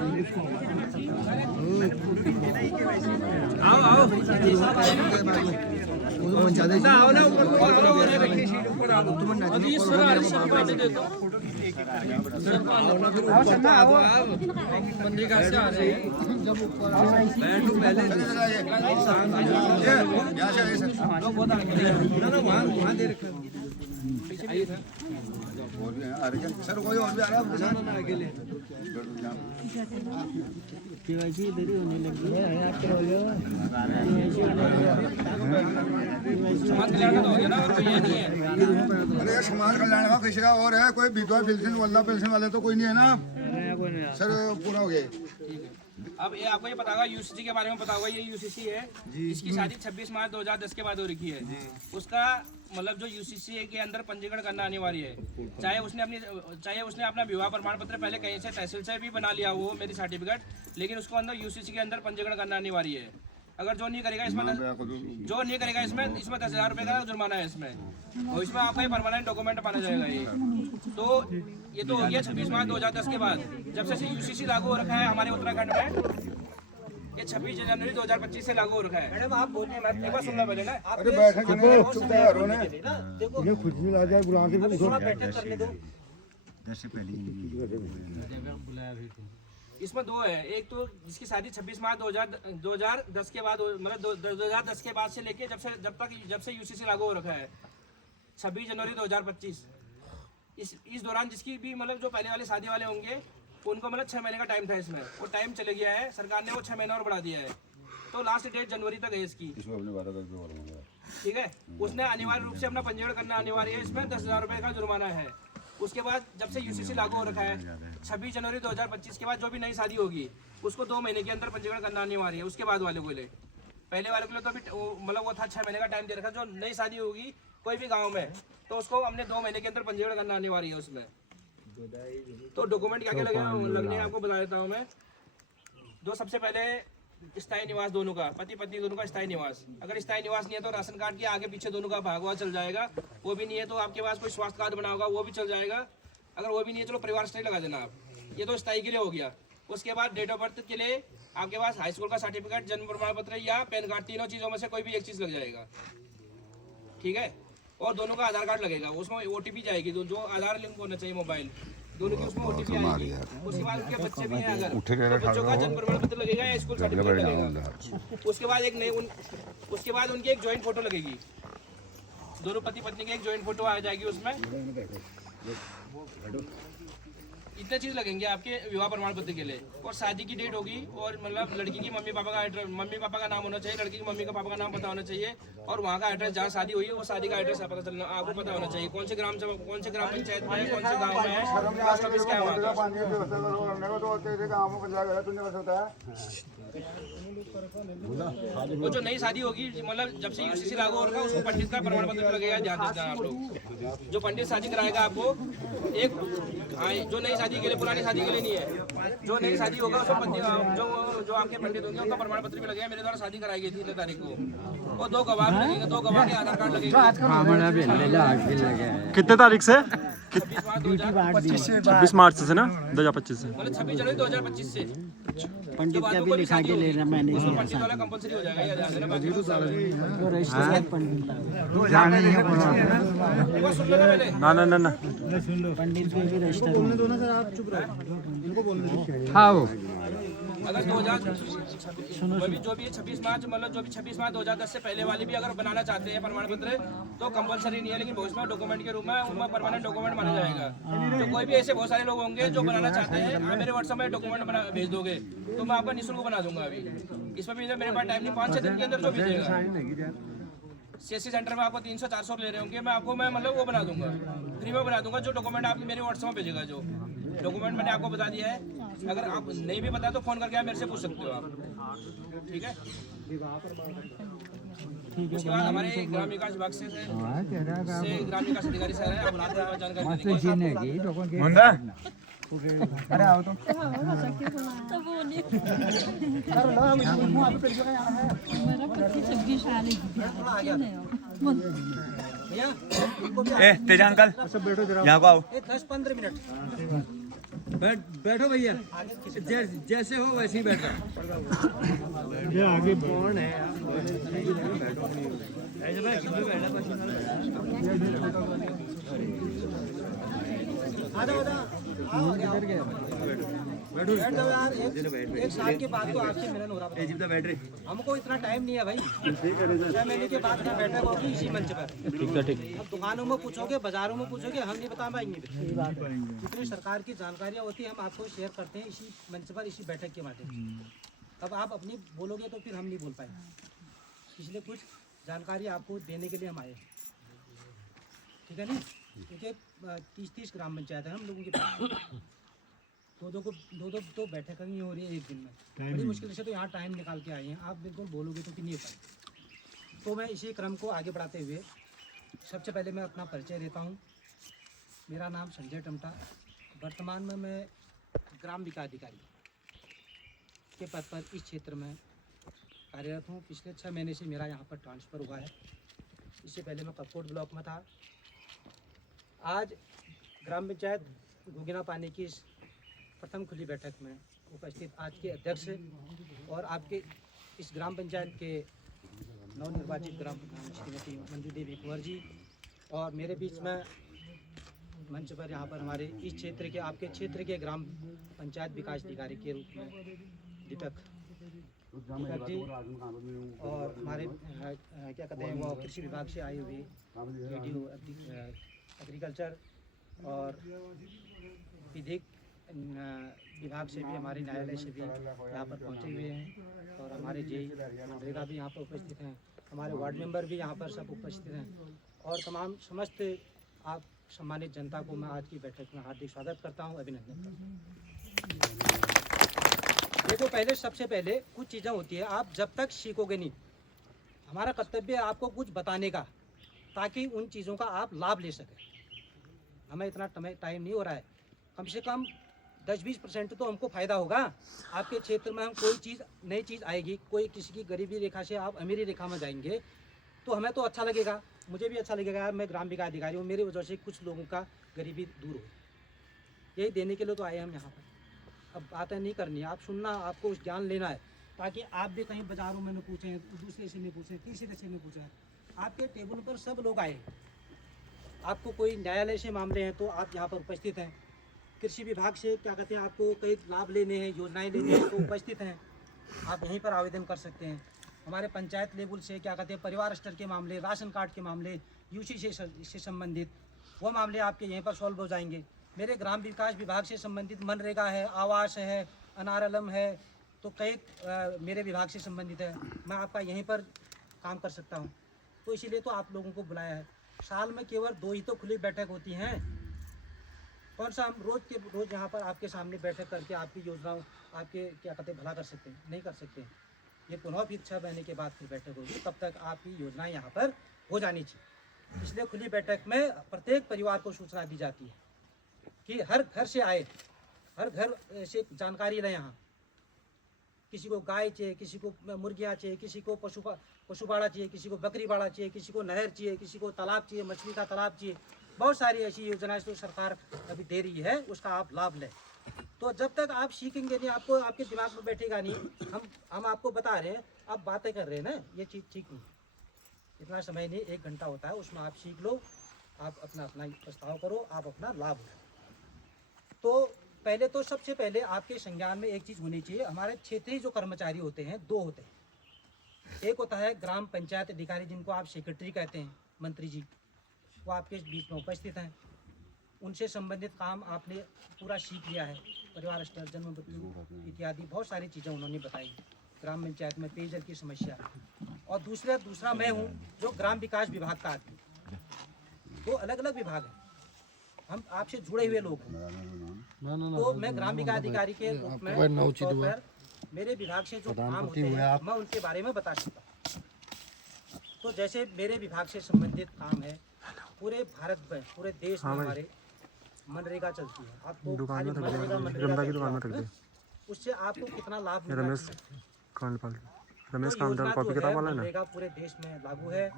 सर कोई और भी आ रहा है अकेले केवाईसी देरी होने लगी है। अरे समाज कल्याण का किसी का और है, कोई विधवा पेंशन वल्ला पेंशन वाले तो कोई नहीं है ना सर? पूरा हो गया। अब ये आपको ये पता होगा, यूसीसी के बारे में पता होगा। ये यूसीसी है, इसकी शादी 26 मार्च 2010 के बाद हो रखी है। उसका मतलब जो यूसीसी के अंदर पंजीकरण करना अनिवार्य है। चाहे उसने अपना विवाह प्रमाण पत्र पहले कहीं से तहसील से भी बना लिया हो मेरी सर्टिफिकेट, लेकिन उसको अंदर यूसीसी के अंदर पंजीकरण करना अनिवार्य है। अगर जो नहीं करेगा इसमें 10,000 रुपये का जुर्माना है इसमें, और इसमें आपका परमानेंट डॉक्यूमेंट पाना जाएगा। ये तो हो गया 26 मार्च 2010 के बाद। जब से यूसीसी लागू हो रखा है हमारे उत्तराखंड में, ये 26 जनवरी 2025 से लागू हो रखा है। मैडम आप बोलने मत, एक बार सुनना पहले ना। अरे बैठक ये खुद मिला जाए बुला के बैठक करने दो। इसमें दो है, एक तो जिसकी शादी 26 मार्च 2010 के बाद, मतलब 2010 के बाद से लेके जब से यूसीसी लागू हो रखा है 26 जनवरी 2025, इस दौरान जिसकी भी मतलब जो पहले वाले शादी वाले होंगे उनको मतलब 6 महीने का टाइम था। इसमें वो टाइम चले गया है, सरकार ने वो 6 महीने और बढ़ा दिया है। तो लास्ट डेट जनवरी तक है इसकी, ठीक है। उसने अनिवार्य रूप से अपना पंजीकरण करना अनिवार्य है, इसमें 10,000 रुपये का जुर्माना है। उसके बाद जब से यूसीसी लागू हो रखा है 26 जनवरी 2025 के बाद जो भी नई शादी होगी उसको 2 महीने के अंदर पंजीकरण करना अनिवार्य है। उसके बाद वाले को ले, पहले वाले को ले तो अभी मतलब वो था 6 महीने का टाइम दे रखा। जो नई शादी होगी कोई भी गाँव में तो उसको हमने 2 महीने के अंदर पंजीकरण करना अनिवार्य है उसमें। तो डॉक्यूमेंट क्या क्या लगने आपको बता देता हूँ मैं। जो सबसे पहले स्थायी निवास दोनों का, पति पत्नी दोनों का स्थायी निवास। अगर स्थायी निवास नहीं है तो राशन कार्ड के आगे पीछे दोनों का भागवा चल जाएगा। वो भी नहीं है तो आपके पास कोई स्वास्थ्य कार्ड बना होगा वो भी चल जाएगा। अगर वो भी नहीं है चलो परिवार स्थायी लगा देना आप। ये तो स्थायी के लिए हो गया। उसके बाद डेट ऑफ बर्थ के लिए आपके पास हाई स्कूल का सर्टिफिकेट, जन्म प्रमाण पत्र या पैन कार्ड, तीनों चीज़ों में से कोई भी एक चीज़ लग जाएगा, ठीक है। और दोनों का आधार कार्ड लगेगा, उसमें OTP जाएगी, जो आधार लिंक होना चाहिए मोबाइल दोनों की, उसमें OTP आएगी। उसके बाद उनके बच्चे भी हैं अगर तो बच्चों का जन्म प्रमाण पत्र लगेगा या स्कूल सर्टिफिकेट लगेगा। उसके बाद उसके बाद उनकी एक जॉइंट फोटो लगेगी, दोनों पति पत्नी की एक जॉइंट फोटो आ जाएगी उसमें। इतने चीज़ लगेंगे आपके विवाह प्रमाण पत्र के लिए। और शादी की डेट होगी और मतलब लड़की की मम्मी पापा का एड्रेस, मम्मी पापा का नाम होना चाहिए, लड़की की मम्मी का पापा का नाम पता होना चाहिए और वहाँ का एड्रेस जहाँ शादी हुई है वो शादी का एड्रेस पता चलना आपको पता होना चाहिए। कौन से ग्राम पंचायत में है, कौन से गाँव में है, पोस्ट ऑफिस क्या है वहाँ का। वो जो नई शादी होगी मतलब जब से यूसीसी लागू होगा उसको पंडित का प्रमाण पत्र लगेगा। ध्यान देना आप लोग, जो पंडित शादी कराएगा आपको एक जो नई शादी के लिए, पुरानी शादी के लिए नहीं है, जो नई शादी होगा उसको जो आपके पंडित होंगे उनका प्रमाण पत्र भी लगेगा। मेरे द्वारा शादी कराई गई थी 3 तारीख को। और 2 गवाह भी लगेंगे, 2 गवाह के आधार कार्ड लगेंगे। कितने तारीख से? 26 मार्च से ना 2025 से, मतलब 26 जनवरी 2025 से पंडित का भी लिखा के ले रहा मैंने, पंडित वाला कंपलसरी हो जाएगा। या ध्यान देना बाकी तो रजिस्टर पंडित ना पंडित को भी रजिस्टर। अगर 2000 जो भी 26 मार्च मतलब जो भी 26 मार्च 2010 से पहले वाले भी अगर बनाना चाहते हैं प्रमाण पत्र तो कंपलसरी नहीं है, लेकिन भविष्य डॉक्यूमेंट के रूप में उनका परमानेंट डॉक्यूमेंट माना जाएगा। तो कोई भी ऐसे बहुत सारे लोग होंगे जो बनाना चाहते हैं, आप मेरे व्हाट्सएप में डॉक्यूमेंट भेज दोगे तो मैं आपका निःशुल्क बना दूंगा। अभी इसमें भी मेरे पास टाइम नहीं, 5-6 दिन के अंदर जो भेजेगा। CSC सेंटर में आपको 300-400 ले रहे होंगे, मैं आपको मतलब वो बना दूंगा, फ्री में बना दूंगा। जो डॉक्यूमेंट आप मेरे व्हाट्सएप में भेजेगा, जो डॉक्यूमेंट मैंने आपको बता दिया है, अगर आप नहीं भी पता तो फोन करके आप मेरे से पूछ सकते हो आप, ठीक है। उसके बाद हमारे ग्राम विकास विभाग से ग्राम विकास अधिकारी सर है, आप रात में जानकारी देंगे। अरे आओ तो तेजा अंकल यहाँ को आओ। 10-15 मिनट बैठो भैया, जैसे हो वैसे ही बैठो। ये आगे कौन है? एक साल के बाद तो आपसे मिलन हो रहा है, हमको इतना टाइम नहीं है भाई। 6 महीने के बाद में बैठक होगी इसी मंच पर। अब दुकानों में पूछोगे, बाजारों में पूछोगे, हम नहीं बता पाएंगे। जितनी सरकार की जानकारियाँ होती है हम आपको शेयर करते हैं इसी मंच पर, इसी बैठक के माध्यम से। अब आप अपनी बोलोगे तो फिर हम नहीं बोल पाएंगे, इसलिए कुछ जानकारी आपको देने के लिए हम आए, ठीक है ना। क्योंकि 30-30 ग्राम पंचायत है हम लोगों के पास, दो बैठक ही हो रही है एक दिन में। बड़ी मुश्किल से तो यहाँ टाइम निकाल के आए हैं, आप बिल्कुल बोलोगे तो कि नहीं हो पाए। तो मैं इसी क्रम को आगे बढ़ाते हुए सबसे पहले मैं अपना परिचय देता हूँ। मेरा नाम संजय टमटा, वर्तमान में मैं ग्राम विकास अधिकारी के पद पर इस क्षेत्र में कार्यरत हूँ। पिछले 6 महीने से मेरा यहाँ पर ट्रांसफ़र हुआ है। इससे पहले मैं कपकोट ब्लॉक में था। आज ग्राम पंचायत घुगिना पानी की प्रथम खुली बैठक में उपस्थित आज के अध्यक्ष और आपके इस ग्राम पंचायत के नवनिर्वाचित ग्राम प्रधान श्रीमती मंजू देवी कुंवर जी और मेरे बीच में मंच पर यहाँ पर हमारे इस क्षेत्र के, आपके क्षेत्र के ग्राम पंचायत विकास अधिकारी के रूप में दीपक जी और हमारे क्या कहते हैं वो कृषि विभाग से आए हुए ADO एग्रीकल्चर और विधिक विभाग से भी, हमारे न्यायालय से भी यहाँ पर पहुँचे हुए हैं और हमारे जेई मनरेगा भी यहाँ पर उपस्थित हैं, हमारे वार्ड मेंबर भी यहाँ पर सब उपस्थित हैं और तमाम समस्त आप सम्मानित जनता को मैं आज की बैठक में हार्दिक स्वागत करता हूँ, अभिनंदन करता हूँ। देखो, पहले सबसे पहले कुछ चीज़ें होती है, आप जब तक सीखोगे नहीं, हमारा कर्तव्य है आपको कुछ बताने का ताकि उन चीज़ों का आप लाभ ले सकें। हमें इतना टाइम नहीं हो रहा है, कम से कम 10-20% तो हमको फ़ायदा होगा। आपके क्षेत्र में हम कोई चीज़ नई चीज़ आएगी, कोई किसी की गरीबी रेखा से आप अमीरी रेखा में जाएंगे तो हमें तो अच्छा लगेगा, मुझे भी अच्छा लगेगा, यार मैं ग्राम विकास अधिकारी हूँ, मेरी वजह से कुछ लोगों का गरीबी दूर हो। यही देने के लिए तो आए हम यहाँ पर। अब बातें नहीं करनी है, आप सुनना, आपको उस ज्ञान लेना है ताकि आप भी कहीं बाज़ारों में न पूछें, दूसरे से नहीं पूछें, तीसरे से नहीं पूछें, आपके टेबल पर सब लोग आए। आपको कोई न्यायालय से मामले हैं तो आप यहाँ पर उपस्थित हैं, कृषि विभाग से क्या कहते हैं आपको कई लाभ लेने हैं, योजनाएं लेनी हैं तो उपस्थित हैं, आप यहीं पर आवेदन कर सकते हैं। हमारे पंचायत लेवल से क्या कहते हैं परिवार स्तर के मामले, राशन कार्ड के मामले, यूसी से संबंधित वो मामले आपके यहीं पर सॉल्व हो जाएंगे। मेरे ग्राम विकास विभाग से संबंधित मनरेगा है, आवास है, अनारलम है, तो कई मेरे विभाग से संबंधित है, मैं आपका यहीं पर काम कर सकता हूँ। तो इसीलिए तो आप लोगों को बुलाया है। साल में केवल 2 ही तो खुली बैठक होती हैं, कौन सा हम रोज़ के रोज़ यहाँ पर आपके सामने बैठक करके आपकी योजनाओं आपके क्या कहते भला कर सकते हैं? नहीं कर सकते हैं। ये पुनः फिर 6 महीने के बाद फिर बैठक होगी, तब तक आपकी योजनाएं यहाँ पर हो जानी चाहिए। इसलिए खुली बैठक में प्रत्येक परिवार को सूचना दी जाती है कि हर घर से आए, हर घर से जानकारी लें। यहाँ किसी को गाय चाहिए, किसी को मुर्गियाँ चाहिए, किसी को पशुबाड़ा चाहिए, किसी को बकरी बाड़ा चाहिए, किसी को नहर चाहिए, किसी को तालाब चाहिए, मछली का तालाब चाहिए, बहुत सारी ऐसी योजनाएं तो सरकार अभी दे रही है, उसका आप लाभ लें। तो जब तक आप सीखेंगे नहीं, आपको आपके दिमाग में बैठेगा नहीं। हम आपको बता रहे हैं, आप बातें कर रहे हैं ना, ये चीज़ ठीक नहीं। इतना समय नहीं, 1 घंटा होता है, उसमें आप सीख लो, आप अपना प्रस्ताव करो, आप अपना लाभ लो। तो पहले तो सबसे पहले आपके संज्ञान में एक चीज़ होनी चाहिए, हमारे क्षेत्रीय जो कर्मचारी होते हैं 2 होते हैं। एक होता है ग्राम पंचायत अधिकारी, जिनको आप सेक्रेटरी कहते हैं, मंत्री जी, वो आपके बीच में उपस्थित हैं। उनसे संबंधित काम आपने पूरा सीख लिया है, परिवार स्तर, जन्म मृत्यु इत्यादि बहुत सारी चीज़ें उन्होंने बताई। ग्राम पंचायत में पेयजल की समस्या, और दूसरा मैं हूँ जो ग्राम विकास विभाग का आदमी। 2 अलग अलग विभाग हैं, हम आपसे जुड़े हुए लोग हैं। तो मैं ग्राम विकास अधिकारी के रूप में तौर पर मेरे विभाग से जो काम होते हैं मैं उनके बारे में बता सकता हूँ। तो जैसे मेरे विभाग से संबंधित काम है, पूरे भारत में, पूरे देश में हमारे मनरेगा चलती है। आपको दुकान में उससे आपको कितना लाभ मिल रमेश काउंटर कॉपी किताब वाला ना, मनरेगा पूरे देश में लागू है,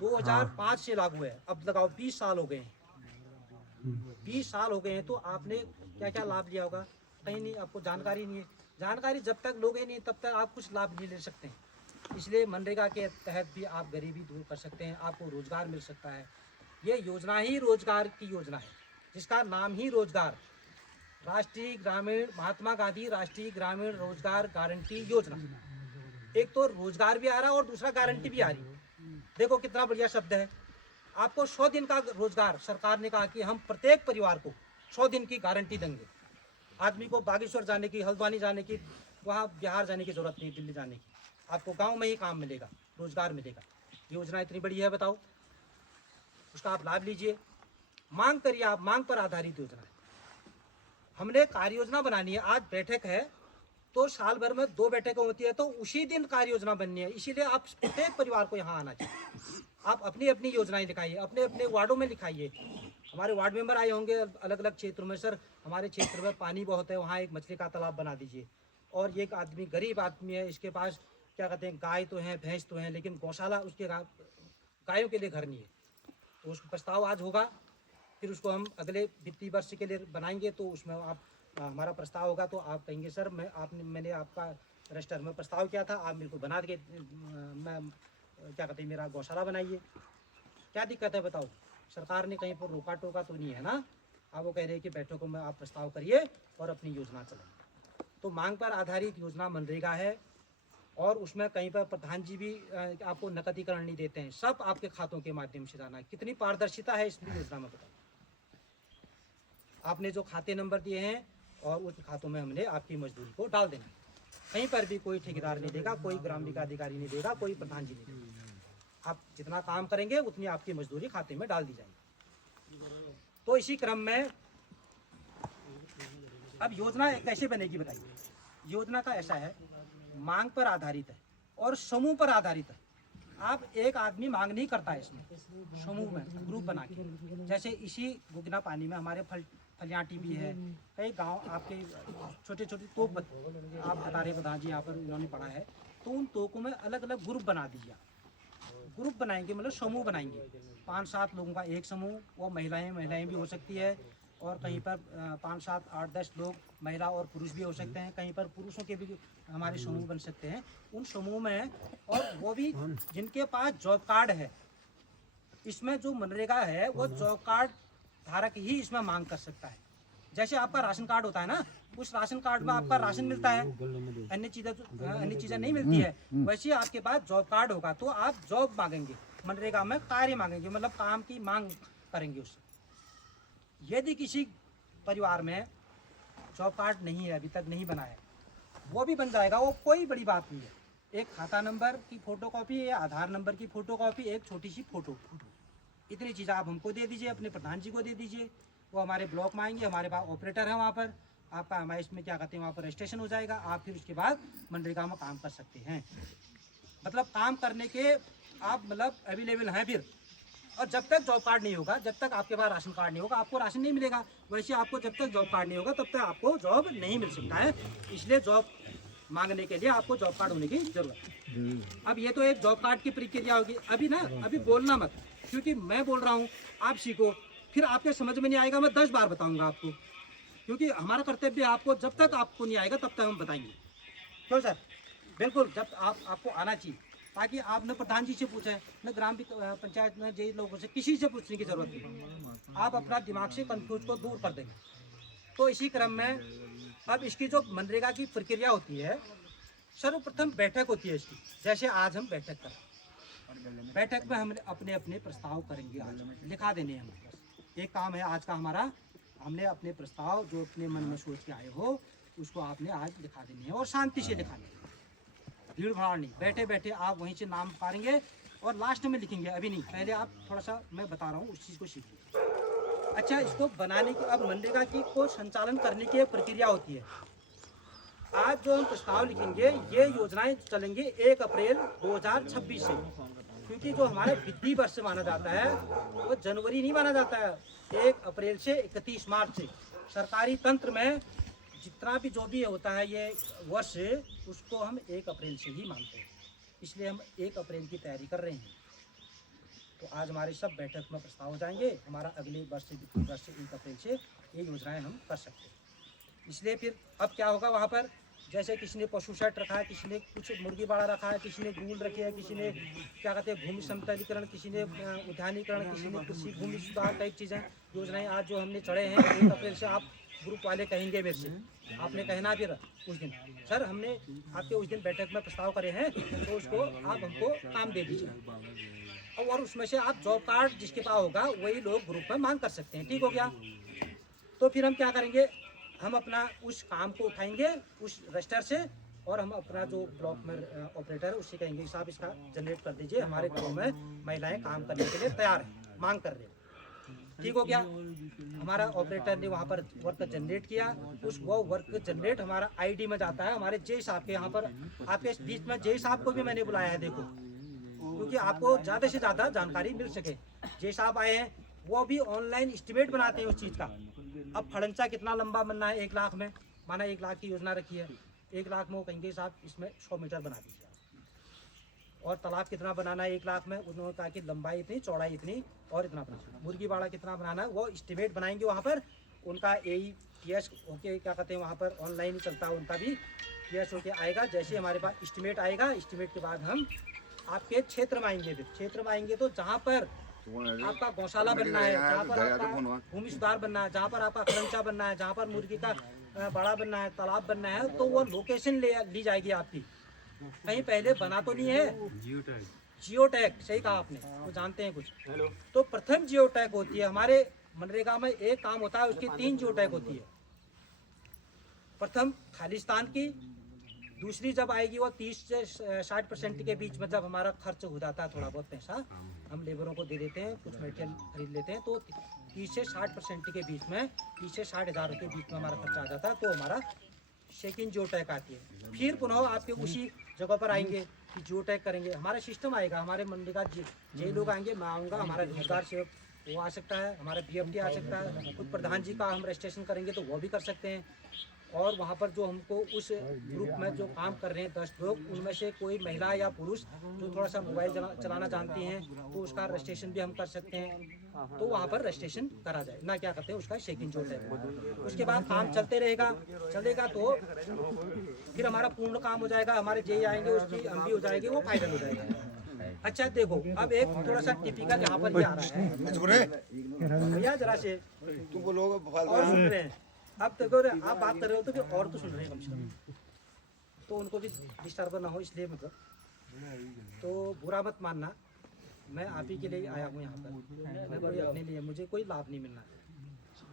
2005 से लागू है। अब लगाओ 20 साल हो गए हैं, 20 साल हो गए हैं, तो आपने क्या क्या लाभ लिया होगा? कहीं नहीं, आपको जानकारी नहीं है। जानकारी जब तक लोगे नहीं तब तक आप कुछ लाभ नहीं ले सकते हैं। इसलिए मनरेगा के तहत भी आप गरीबी दूर कर सकते हैं, आपको रोजगार मिल सकता है। ये योजना ही रोजगार की योजना है, जिसका नाम ही रोजगार, राष्ट्रीय ग्रामीण महात्मा गांधी राष्ट्रीय ग्रामीण रोजगार गारंटी योजना। एक तो रोजगार भी आ रहा है और दूसरा गारंटी भी आ रही है। देखो कितना बढ़िया शब्द है। आपको 100 दिन का रोजगार, सरकार ने कहा कि हम प्रत्येक परिवार को 100 दिन की गारंटी देंगे। आदमी को बागेश्वर जाने की, हल्द्वानी जाने की, वहाँ बिहार जाने की जरूरत नहीं, दिल्ली जाने की। आपको गांव में ही काम मिलेगा, रोजगार मिलेगा। योजना इतनी बड़ी है, बताओ, उसका आप लाभ लीजिए। मांग करिए, आप मांग पर आधारित योजना है। हमने कार्य योजना बनानी है। आज बैठक है तो साल भर में 2 बैठकें होती है, तो उसी दिन कार्य योजना बननी है। इसीलिए आप प्रत्येक परिवार को यहाँ आना चाहिए। आप अपनी अपनी योजनाएं लिखाइए, अपने अपने वार्डों में लिखाइए। हमारे वार्ड मेंबर आए होंगे अलग अलग क्षेत्रों में, सर हमारे क्षेत्र में पानी बहुत है, वहाँ एक मछली का तालाब बना दीजिए। और एक आदमी गरीब आदमी है, इसके पास क्या कहते हैं गाय तो हैं, भैंस तो हैं, लेकिन गौशाला, उसके गायों के लिए घर नहीं है। तो उसको प्रस्ताव आज होगा, फिर उसको हम अगले वित्तीय वर्ष के लिए बनाएंगे। तो उसमें आप हमारा प्रस्ताव होगा तो आप कहेंगे सर मैंने आपका रजिस्टर में प्रस्ताव किया था, आप मेरे को बना के मैं क्या कहते हैं मेरा गौशाला बनाइए। क्या दिक्कत है बताओ? सरकार ने कहीं पर रोका टोका तो नहीं है ना। आप वो कह रहे हैं कि बैठकों में आप प्रस्ताव करिए और अपनी योजना चलाइए। तो मांग पर आधारित योजना मनरेगा है, और उसमें कहीं पर प्रधान जी भी आपको नकदीकरण नहीं देते हैं, सब आपके खातों के माध्यम से जाना है। कितनी पारदर्शिता है इस योजना में बताओ। आपने जो खाते नंबर दिए हैं और उस खातों में हमने आपकी मजदूरी को डाल देना। कहीं पर भी कोई ठेकेदार नहीं देगा, कोई ग्राम विकास अधिकारी नहीं देगा, कोई प्रधान जी नहीं देगा। आप जितना काम करेंगे उतनी आपकी मजदूरी खाते में डाल दी जाएगी। तो इसी क्रम में अब योजना कैसे बनेगी बताइए। योजना का ऐसा है, मांग पर आधारित है और समूह पर आधारित है। आप एक आदमी मांग नहीं करता है, इसमें समूह में ग्रुप बना के, जैसे इसी गुगना पानी में हमारे फलियाटी भी है, कई गांव आपके छोटे छोटे तोप आप बता रहे प्रधान जी यहाँ पर इन्होंने पढ़ा है, तो उन तोपों में अलग अलग ग्रुप बना दीजिए। ग्रुप बनाएंगे मतलब समूह बनाएंगे, 5-7 लोगों का एक समूह, वो महिलाएं भी हो सकती है, और कहीं पर 5-7-8-10 लोग महिला और पुरुष भी हो सकते हैं, कहीं पर पुरुषों के भी हमारे समूह बन सकते हैं। उन समूह में, और वो भी जिनके पास जॉब कार्ड है, इसमें जो मनरेगा है वो जॉब कार्ड धारक ही इसमें मांग कर सकता है। जैसे आपका राशन कार्ड होता है ना, उस राशन कार्ड में आपका राशन मिलता है, अन्य चीज़ें नहीं मिलती है, वैसे आपके पास जॉब कार्ड होगा तो आप जॉब मांगेंगे, मनरेगा में कार्य मांगेंगे, मतलब काम की मांग करेंगे उससे। यदि किसी परिवार में जॉब कार्ड नहीं है, अभी तक नहीं बना है, वो भी बन जाएगा, वो कोई बड़ी बात नहीं है। एक खाता नंबर की फ़ोटोकॉपी या आधार नंबर की फ़ोटोकॉपी, एक छोटी सी फ़ोटो, इतनी चीज़ें आप हमको दे दीजिए, अपने प्रधान जी को दे दीजिए, वो हमारे ब्लॉक में आएंगे, हमारे पास ऑपरेटर है वहाँ पर, आपका हमारे इसमें क्या कहते हैं वहाँ पर रजिस्ट्रेशन हो जाएगा, आप फिर उसके बाद मनरेगा में काम कर सकते हैं। मतलब काम करने के आप मतलब अवेलेबल हैं फिर। और जब तक जॉब कार्ड नहीं होगा, जब तक आपके पास राशन कार्ड नहीं होगा, आपको राशन नहीं मिलेगा। वैसे आपको जब तक जॉब कार्ड नहीं होगा तब तक आपको जॉब नहीं मिल सकता है। इसलिए जॉब मांगने के लिए आपको जॉब कार्ड होने की जरूरत है। अब ये तो एक जॉब कार्ड की प्रक्रिया होगी। अभी बोलना मत, क्योंकि मैं बोल रहा हूँ, आप सीखो, फिर आपके समझ में नहीं आएगा, मैं 10 बार बताऊँगा आपको, क्योंकि हमारा कर्तव्य आपको, जब तक आपको नहीं आएगा तब तक हम बताएंगे। क्यों सर? बिल्कुल, जब आपको आना चाहिए, ताकि आप न प्रधान जी से पूछें, न ग्राम पंचायत में जे लोगों से, किसी से पूछने की जरूरत नहीं। आप अपना दिमाग से कंफ्यूज को दूर कर देंगे। तो इसी क्रम में अब इसकी जो मनरेगा की प्रक्रिया होती है, सर्वप्रथम बैठक होती है इसकी। जैसे आज हम बैठक करें, बैठक में हम अपने अपने प्रस्ताव करेंगे, आज लिखा देने हैं हमारे पास। एक काम है आज का हमारा, हमने अपने प्रस्ताव जो अपने मन में सोच के आए हो उसको आपने आज लिखा देने हैं, और शांति से लिखाने हैं, भीड़ भाड़ नहीं। बैठे बैठे आप वहीं से नाम पुकारेंगे और लास्ट में लिखेंगे, अभी नहीं, पहले आप थोड़ा सा मैं बता रहा हूँ उस चीज़ को सीखिए। अच्छा, इसको बनाने की, अब मनरेगा की को संचालन करने की प्रक्रिया होती है। आज जो हम प्रस्ताव लिखेंगे, ये योजनाएं चलेंगे 1 अप्रैल 2026 से, क्योंकि जो हमारा वित्तीय वर्ष माना जाता है वो जनवरी नहीं माना जाता है, 1 अप्रैल से 31 मार्च से। सरकारी तंत्र में जितना भी जो भी होता है ये वर्ष, उसको हम 1 अप्रैल से ही मानते हैं, इसलिए हम 1 अप्रैल की तैयारी कर रहे हैं। तो आज हमारे सब बैठक में प्रस्ताव हो जाएंगे, हमारा अगले वर्ष से 1 अप्रैल से ये योजनाएं हम कर सकते हैं। इसलिए फिर अब क्या होगा, वहाँ पर जैसे किसी ने पशु शेड रखा है, किसी ने कुछ मुर्गी बाड़ा रखा है, किसी ने गूल रखी है, किसी ने क्या कहते हैं भूमि समतलीकरण, किसी ने उद्यानीकरण, किसी ने कृषि भूमि सुधार टाइप चीज़ें, योजनाएं आज जो हमने चढ़े हैं 1 अप्रैल से। आप ग्रुप वाले कहेंगे मेरे से, आपने कहना फिर उस दिन, सर हमने आपके उस दिन बैठक में प्रस्ताव करे हैं, तो उसको आप हमको काम दे दीजिए, और उसमें से आप जॉब कार्ड जिसके पास होगा वही लोग ग्रुप में मांग कर सकते हैं। ठीक हो गया? तो फिर हम क्या करेंगे, हम अपना उस काम को उठाएंगे उस रजिस्टर से, और हम अपना जो ब्लॉक में ऑपरेटर है उससे कहेंगे साहब इसका जनरेट कर दीजिए, हमारे गाँव में महिलाएं काम करने के लिए तैयार हैं, मांग कर रहे हैं। ठीक हो गया? हमारा ऑपरेटर ने वहाँ पर वर्क जनरेट किया, वो वर्क जनरेट हमारा आईडी में जाता है, हमारे जे साहब के यहाँ पर। आपके बीच में जे साहब को भी मैंने बुलाया है, देखो, क्योंकि आपको ज़्यादा से ज़्यादा जानकारी मिल सके। जे साहब आए हैं, वो भी ऑनलाइन एस्टिमेट बनाते हैं उस चीज़ का। अब फड़ंचा कितना लंबा बनना है 1 लाख में, माना 1 लाख की योजना रखी है, 1 लाख में वो कहेंगे साहब इसमें 100 मीटर बना दीजिए, और तालाब कितना बनाना है 1 लाख में, उन्होंने कहा कि लंबाई इतनी, चौड़ाई इतनी, और इतना बनाना, मुर्गी बाड़ा कितना बनाना है, वो एस्टिमेट बनाएंगे वहाँ पर। उनका AES ओके क्या कहते हैं वहाँ पर ऑनलाइन ही चलता है, उनका भी PS होके आएगा। जैसे हमारे पास एस्टिमेट आएगा, एस्टिमेट के बाद हम आपके क्षेत्र में आएंगे। फिर क्षेत्र में आएंगे तो जहाँ पर आपका गौशाला बनना है, जहाँ पर आपका भूमि सुधार बनना है, जहाँ पर आपका खरंचा बनना है, जहाँ पर मुर्गी का बाड़ा बनना है, तालाब बनना है, तो वो लोकेशन ली जाएगी आपकी। कहीं पहले बना तो नहीं है, जियो टैग, सही कहा आपने, वो जानते हैं कुछ। तो प्रथम जियो टैग होती है हमारे मनरेगा में एक काम होता है, उसकी 3 जियो टैग होती है। प्रथम खालिस्तान की, दूसरी जब आएगी वो 30 से 60% के बीच में जब हमारा खर्च हो जाता है, थोड़ा बहुत पैसा हम लेबरों को दे देते हैं, कुछ मटेरियल खरीद लेते हैं, तो 30 से 60% के बीच में 30 से 60 हज़ार के बीच में हमारा खर्चा आ जाता है, तो हमारा सेकंड जियो टैग आती है। फिर पुनः आपके उसी जगह पर आएंगे कि जियो टैग करेंगे, हमारा सिस्टम आएगा, हमारे मनरेगा जे लोग आएंगे, मैं आऊँगा, हमारा रोजगार सेवक वो आ सकता है, हमारा BFD आ सकता है, खुद प्रधान जी का हम रजिस्ट्रेशन करेंगे तो वो भी कर सकते हैं। और वहाँ पर जो हमको उस ग्रुप में जो काम कर रहे हैं 10 लोग, उनमें से कोई महिला या पुरुष जो थोड़ा सा मोबाइल चलाना जानती हैं तो उसका रजिस्ट्रेशन भी हम कर सकते हैं, तो वहाँ पर रजिस्ट्रेशन करा जाए ना, क्या कहते हैं उसका चेकिंग जो है। उसके बाद काम चलते रहेगा, चलेगा तो फिर हमारा पूर्ण काम हो जाएगा, हमारे जे आएंगे उसकी MB हो जाएगी, वो फाइनल हो जाएगा। अच्छा देखो, अब एक थोड़ा सा टिपिकल यहाँ पर ये आ रहा है भैया, जरा से तुमको लोग और सुन रहे हैं, अब देखो आप बात कर रहे हो तो फिर और तो सुन रहे हैं कम से कम, तो उनको भी डिस्टर्ब ना हो, इसलिए मतलब तो बुरा मत मानना, मैं आप ही के लिए आया हूँ यहाँ पर, मैं कोई अपने लिए, मुझे कोई लाभ नहीं मिलना है।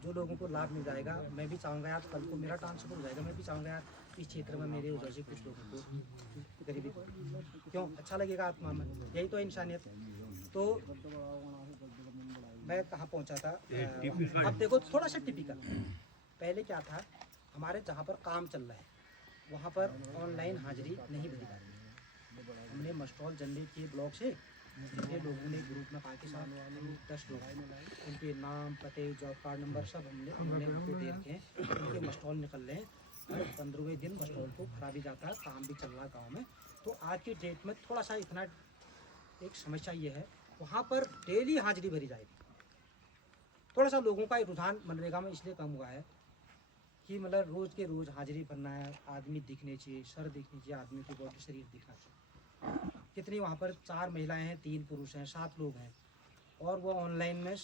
जो लोगों को लाभ मिल जाएगा, मैं भी चाहूँगा यार कल को मेरा ट्रांसफर हो जाएगा, मैं भी चाहूँगा यार इस क्षेत्र में मेरे वजह से कुछ लोगों को गरीबी को क्यों अच्छा लगेगा आत्मा में, यही तो इंसानियत। तो मैं कहाँ पहुँचा था, अब देखो थोड़ा सा टिपिकल, पहले क्या था, हमारे जहाँ पर काम चल रहा है वहाँ पर ऑनलाइन हाजिरी नहीं भरी जा रही। हमने मस्टॉल जनरेट किए ब्लॉक से, जितने लोगों ने ग्रुप में पाके साथ 10 लोग, उनके नाम, पते, जॉब कार्ड नंबर सब हमने उनको दे रखे हैं, उनके मस्टॉल निकल रहे हैं। हर 15वें दिन मस्टॉल को भरा भी जाता है, काम भी चल रहा है गाँव में। तो आज की डेट में थोड़ा सा इतना एक समस्या ये है, वहाँ पर डेली हाजिरी भरी जाएगी। थोड़ा सा लोगों का रुझान मनरेगा में इसलिए कम हुआ है कि मतलब रोज़ के रोज़ हाजिरी भरना है, आदमी दिखने चाहिए, सर दिखनी चाहिए, आदमी की बॉडी शरीर दिखना चाहिए। कितनी वहाँ पर 4 महिलाएं हैं, 3 पुरुष हैं, 7 लोग हैं, और वो ऑनलाइन में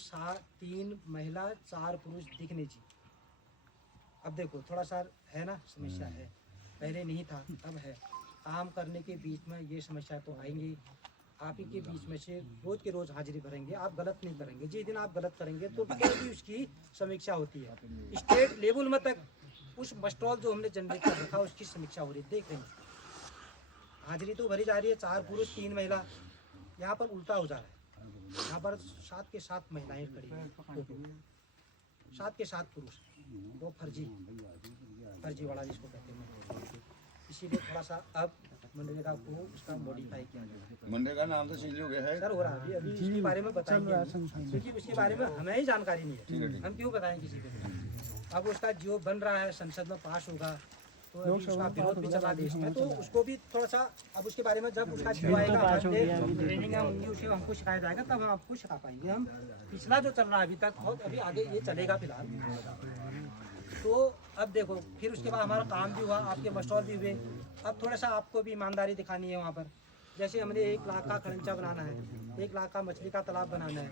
3 महिला 4 पुरुष दिखने चाहिए। अब देखो थोड़ा सा है ना, समस्या है, पहले नहीं था अब है। काम करने के बीच में ये समस्या तो आएंगी, आप ही के बीच में से रोज़ के रोज़ हाजिरी भरेंगे, आप गलत नहीं करेंगे। जिस दिन आप गलत करेंगे तो भी उसकी समीक्षा होती है, स्टेट लेवल में तक उस मस्टॉल जो हमने जनरेट कर रखा उसकी समीक्षा हो रही है। देख रहे हैं हाजिरी तो भरी जा रही है, 4 पुरुष 3 महिला, यहाँ पर उल्टा हो जा रहा है। यहाँ पर 7 के 7 महिलाएं खड़ी हैं, 7 के 7 पुरुष, वो फर्जी वाला जिसको कहते हैं। इसीलिए थोड़ा सा अब मनरेगा को उसका मॉडिफाई किया जाए। मनरेगा नाम तो चेंज हो गया है सर, हो रहा है अभी इसके बारे में बताएंगे, क्योंकि उसके बारे में हमें ही जानकारी नहीं है, हम क्यों बताएं किसी को। अब उसका जो बन रहा है संसद में पास होगा, तो अभी उसका विरोध भी चला देश में, तो उसको भी थोड़ा सा अब उसके बारे में जब उसका जो आएगा ट्रेनिंग होंगी, उसे हमको सिखाया जाएगा, तब हम आपको सिखा पाएंगे। हम पिछला जो चल रहा है अभी तक, बहुत अभी आगे ये चलेगा फिलहाल। तो अब देखो फिर उसके बाद हमारा काम भी हुआ, आपके मस्टॉल भी हुए। अब थोड़ा सा आपको भी ईमानदारी दिखानी है वहाँ पर, जैसे हमने 1 लाख का खरंचा बनाना है, 1 लाख का मछली का तालाब बनाना है,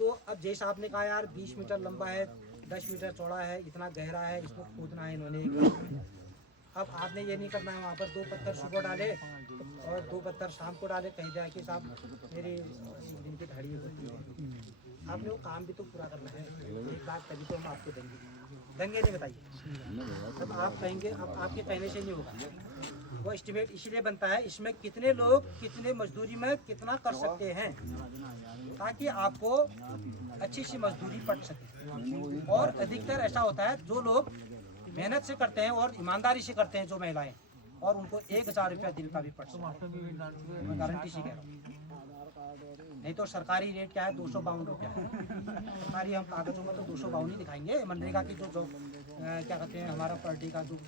तो अब जैसा आपने कहा यार 20 मीटर लंबा है, 10 मीटर चौड़ा है, इतना गहरा है, इसको खोदना है इन्होंने 1 लाख। अब आपने ये नहीं करना है वहाँ पर 2 पत्थर सुबह डाले और 2 पत्थर शाम को डाले, कहीं जाके साहब मेरी दिन की दिहाड़ी होती है। आपने वो काम भी तो पूरा करना है, 1 लाख तभी तो हम आपको देंगे नहीं, बताइए। अब आप कहेंगे, अब आपके कहने से नहीं होगा, वो एस्टिमेट इसीलिए बनता है, इसमें कितने लोग कितने मजदूरी में कितना कर सकते हैं, ताकि आपको अच्छी सी मजदूरी पड़ सके। और अधिकतर ऐसा होता है जो लोग मेहनत से करते हैं और ईमानदारी से करते हैं, जो महिलाएं, और उनको 1000 रुपया दिन का भी पड़ सकता है, मैं गारंटी से कह रहा हूँ। नहीं तो सरकारी रेट क्या है, 252 रुपया है सरकारी, हम कागजों में तो 252 ही दिखाएंगे। मनरेगा की जो क्या कहते हैं हमारा पर डे का जो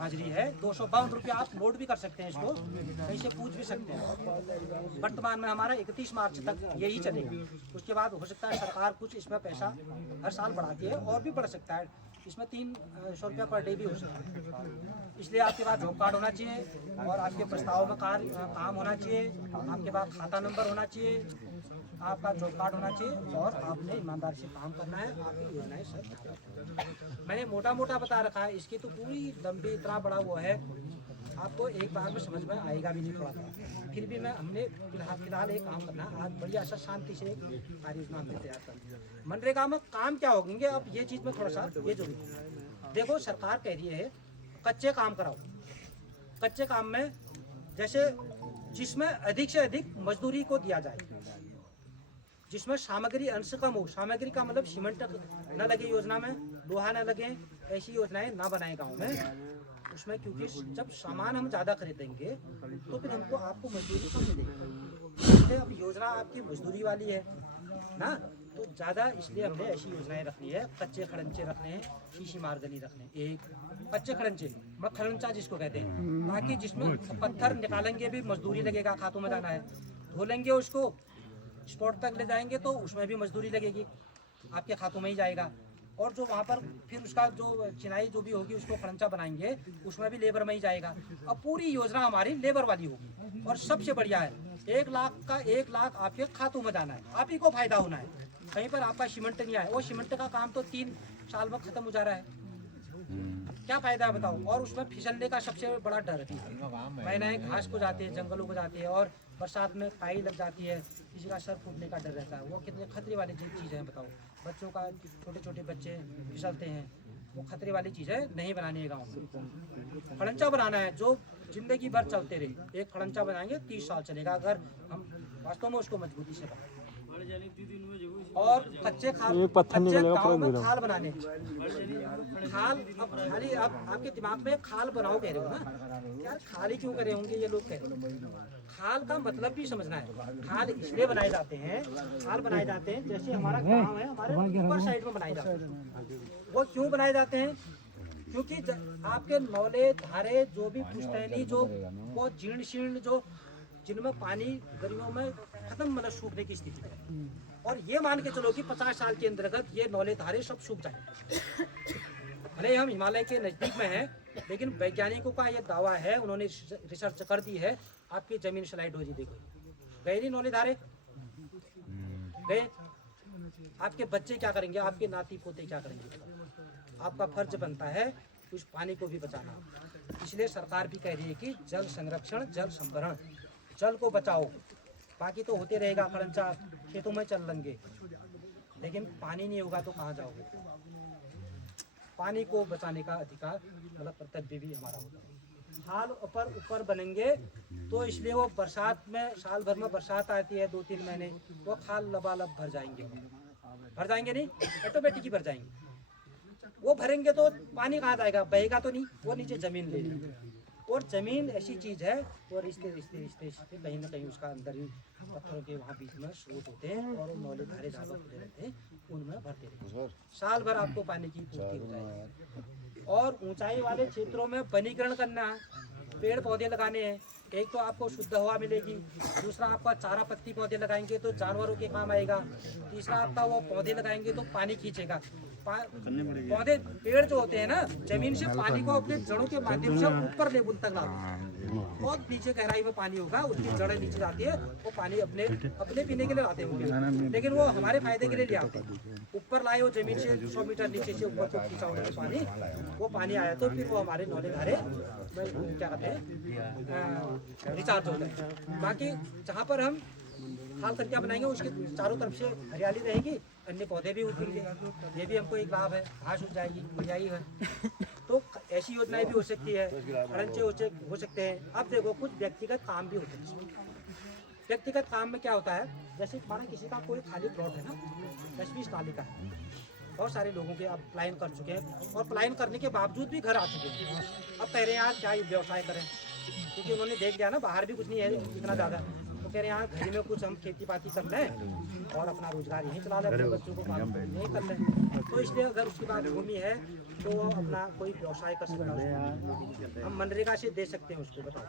हाजिरी है 252 रुपया, आप नोट भी कर सकते हैं, इसको कहीं से पूछ भी सकते हैं। वर्तमान में हमारा 31 मार्च तक यही चलेगा, उसके बाद हो सकता है सरकार कुछ इसमें पैसा हर साल बढ़ाती है, और भी बढ़ सकता है, इसमें 300 रुपया पर डे भी हो सकता है। इसलिए आपके पास जॉब कार्ड होना चाहिए, और आपके प्रस्ताव में काम होना चाहिए, आपके पास खाता नंबर होना चाहिए, आपका जॉब कार्ड होना चाहिए, और आपने ईमानदारी से काम करना है। आपकी योजनाएं सब मैंने मोटा मोटा बता रखा है, इसकी तो पूरी लंबी इतना बड़ा वो है, आपको एक बार में समझ में आएगा भी नहीं थोड़ा थोड़ा। फिर भी हमने फिलहाल एक काम करना, आज बढ़िया सा शांति से कार्य योजना हमने तैयार कर। मनरेगा में काम क्या होंगे, अब ये चीज़ में थोड़ा सा ये जरूरी है। देखो सरकार कह रही है कच्चे काम कराओ। कच्चे काम में जैसे जिसमें अधिक से अधिक मजदूरी को दिया जाए, जिसमें सामग्री अंश कम हो। सामग्री का मतलब सीमेंट न लगे योजना में, लोहा न लगे, ऐसी योजनाएं ना बनाए गाँव में उसमें, क्योंकि जब सामान हम ज़्यादा खरीदेंगे तो फिर हमको आपको मजदूरी कम मिलेगी। इसलिए अब योजना आपकी मजदूरी वाली है ना, तो ज़्यादा इसलिए हमने ऐसी योजनाएं रखनी है। कच्चे खड़ंचे रखने हैं, शीशी मार्गनी रखने, एक कच्चे खड़ंचे मतलब खड़ंचा जिसको कहते हैं, ताकि जिसमें पत्थर निकालेंगे भी मजदूरी लगेगा। खातों में जाना है, धो लेंगे उसको, स्पॉट तक ले जाएंगे तो उसमें भी मजदूरी लगेगी, आपके खातों में ही जाएगा। और जो वहाँ पर फिर उसका जो चिनाई जो भी होगी उसको खड़ंचा बनाएंगे, उसमें भी लेबर में ही जाएगा। अब पूरी योजना हमारी लेबर वाली होगी। और सबसे बढ़िया है 1 लाख का 1 लाख आपके खातों में जाना है, आप ही को फायदा होना है। कहीं पर आपका सीमेंट नहीं आया, वो सीमेंट का काम तो 3 साल में खत्म हो जा रहा है, क्या फायदा है बताओ। और उसमें फिसलने का सबसे बड़ा डर है। महिलाएं घास को जाती है, जंगलों को जाती है, और बरसात में काई लग जाती है, किसी का सर फूटने का डर रहता है। वो कितने खतरे वाली चीज़ें हैं बताओ। बच्चों का, छोटे छोटे बच्चे फिसलते हैं, वो खतरे वाली चीज़ें नहीं बनानी है गाँव में। खड़ंचा बनाना है जो जिंदगी भर चलते रहे। एक खड़ंचा बनाएंगे 30 साल चलेगा, अगर हम वास्तव में उसको मजबूती से बनाएं। और कच्चे गाँव में खाल बनाने, खाल अब खाली अब आपके दिमाग में खाल बनाओ कह रहे हो ना, यार खाली क्यों करे होंगे ये लोग कह रहे हो। खाल का मतलब भी समझना है। खाल इसलिए बनाए जाते हैं, खाल बनाए जाते हैं जैसे हमारा गांव है, हमारे ऊपर साइड में बनाए जाते हैं। वो क्यों बनाए जाते हैं, क्योंकि आपके नौले धारे जो भी पुश्तैनी जो वो जीर्ण शीर्ण जो जिनमें पानी गर्मियों में खत्म मतलब सूखने की स्थिति है, और ये मान के चलो कि 50 साल के अंतर्गत ये नौले धारे सब सूख जाएंगे। भले हम हिमालय के नज़दीक में हैं, लेकिन वैज्ञानिकों का ये दावा है, उन्होंने रिसर्च कर दी है, आपकी ज़मीन स्लाइड हो जी। देखो गए नहीं नौले धारे, गए। आपके बच्चे क्या करेंगे, आपके नाती पोते क्या करेंगे। आपका फर्ज बनता है उस पानी को भी बचाना। इसलिए सरकार भी कह रही है कि जल संरक्षण, जल संभरण, जल को बचाओ। बाकी तो होते रहेगा, खड़ंचा खेतों में चल लेंगे, लेकिन पानी नहीं होगा तो कहाँ जाओगे। पानी को बचाने का अधिकार मतलब कर्तव्य भी हमारा होता है। हाल ऊपर बनेंगे तो इसलिए वो बरसात में, साल भर में बरसात आती है 2-3 महीने, वो खाल लबालब भर जाएंगे नहीं, ऑटोमेटिक ही भर जाएंगे। वो भरेंगे तो पानी कहाँ जाएगा, बहेगा तो नहीं, वो नीचे ज़मीन ले लेंगे। और ज़मीन ऐसी चीज़ है, वो रिश्ते कहीं ना कहीं उसका अंदर ही पत्थरों के वहाँ बीच में स्रोत होते हैं, और नौले धारे ज़्यादा खुले रहते हैं, उनमें भरते रहते हैं। साल भर आपको पानी की पूर्ति हो जाएगी। और ऊंचाई वाले क्षेत्रों में वनीकरण करना, पेड़ पौधे लगाने हैं। एक तो आपको शुद्ध हवा मिलेगी, दूसरा आपका चारा पत्ती पौधे लगाएंगे तो जानवरों के काम आएगा, तीसरा आपका वो पौधे लगाएंगे तो पानी खींचेगा। पौधे पेड़ जो होते हैं ना, जमीन से पानी को अपने जड़ों के माध्यम से ऊपर लेवल तक लाते हैं। बहुत नीचे गहराई में पानी होगा, उसकी जड़ें नीचे जाती है, वो पानी अपने पीने के लिए लाते होंगे, लेकिन वो हमारे फायदे के लिए ले आते हैं। ऊपर लाए वो जमीन से 100 मीटर नीचे से ऊपर को खींचा होगा पानी, वो पानी आया तो फिर वो हमारे नौले धारे क्या कहते हैं रिचार्ज होता है। बाकी जहाँ पर हम खाल करके बनाएंगे उसके चारों तरफ से हरियाली रहेगी, अन्य पौधे भी उगेंगे, ये भी हमको एक लाभ है, घास उग जाएगी, बढ़िया ही है। तो ऐसी योजनाएं भी हो सकती है, खड़ंचे हो सकते हैं। अब देखो कुछ व्यक्तिगत काम भी होते हैं। व्यक्तिगत काम में क्या होता है, जैसे माना किसी का कोई खाली प्लॉट है ना, 10-20 नाली का है, बहुत सारे लोगों के अब पलायन कर चुके हैं, और पलायन करने के बावजूद भी घर आ चुके हैं। अब कह रहे हैं यार क्या व्यवसाय करें, क्योंकि उन्होंने देख लिया ना बाहर भी कुछ नहीं है इतना ज़्यादा, तो कह रहे हैं यहाँ घर में कुछ हम खेती पाती कर लें और अपना रोजगार यहीं चला लें, अपने बच्चों को काम यहीं कर लें। तो इसलिए अगर उसके बाद भूमि है तो वो अपना कोई व्यवसाय कर सकता है, हम मनरेगा से दे सकते हैं उसको। बताओ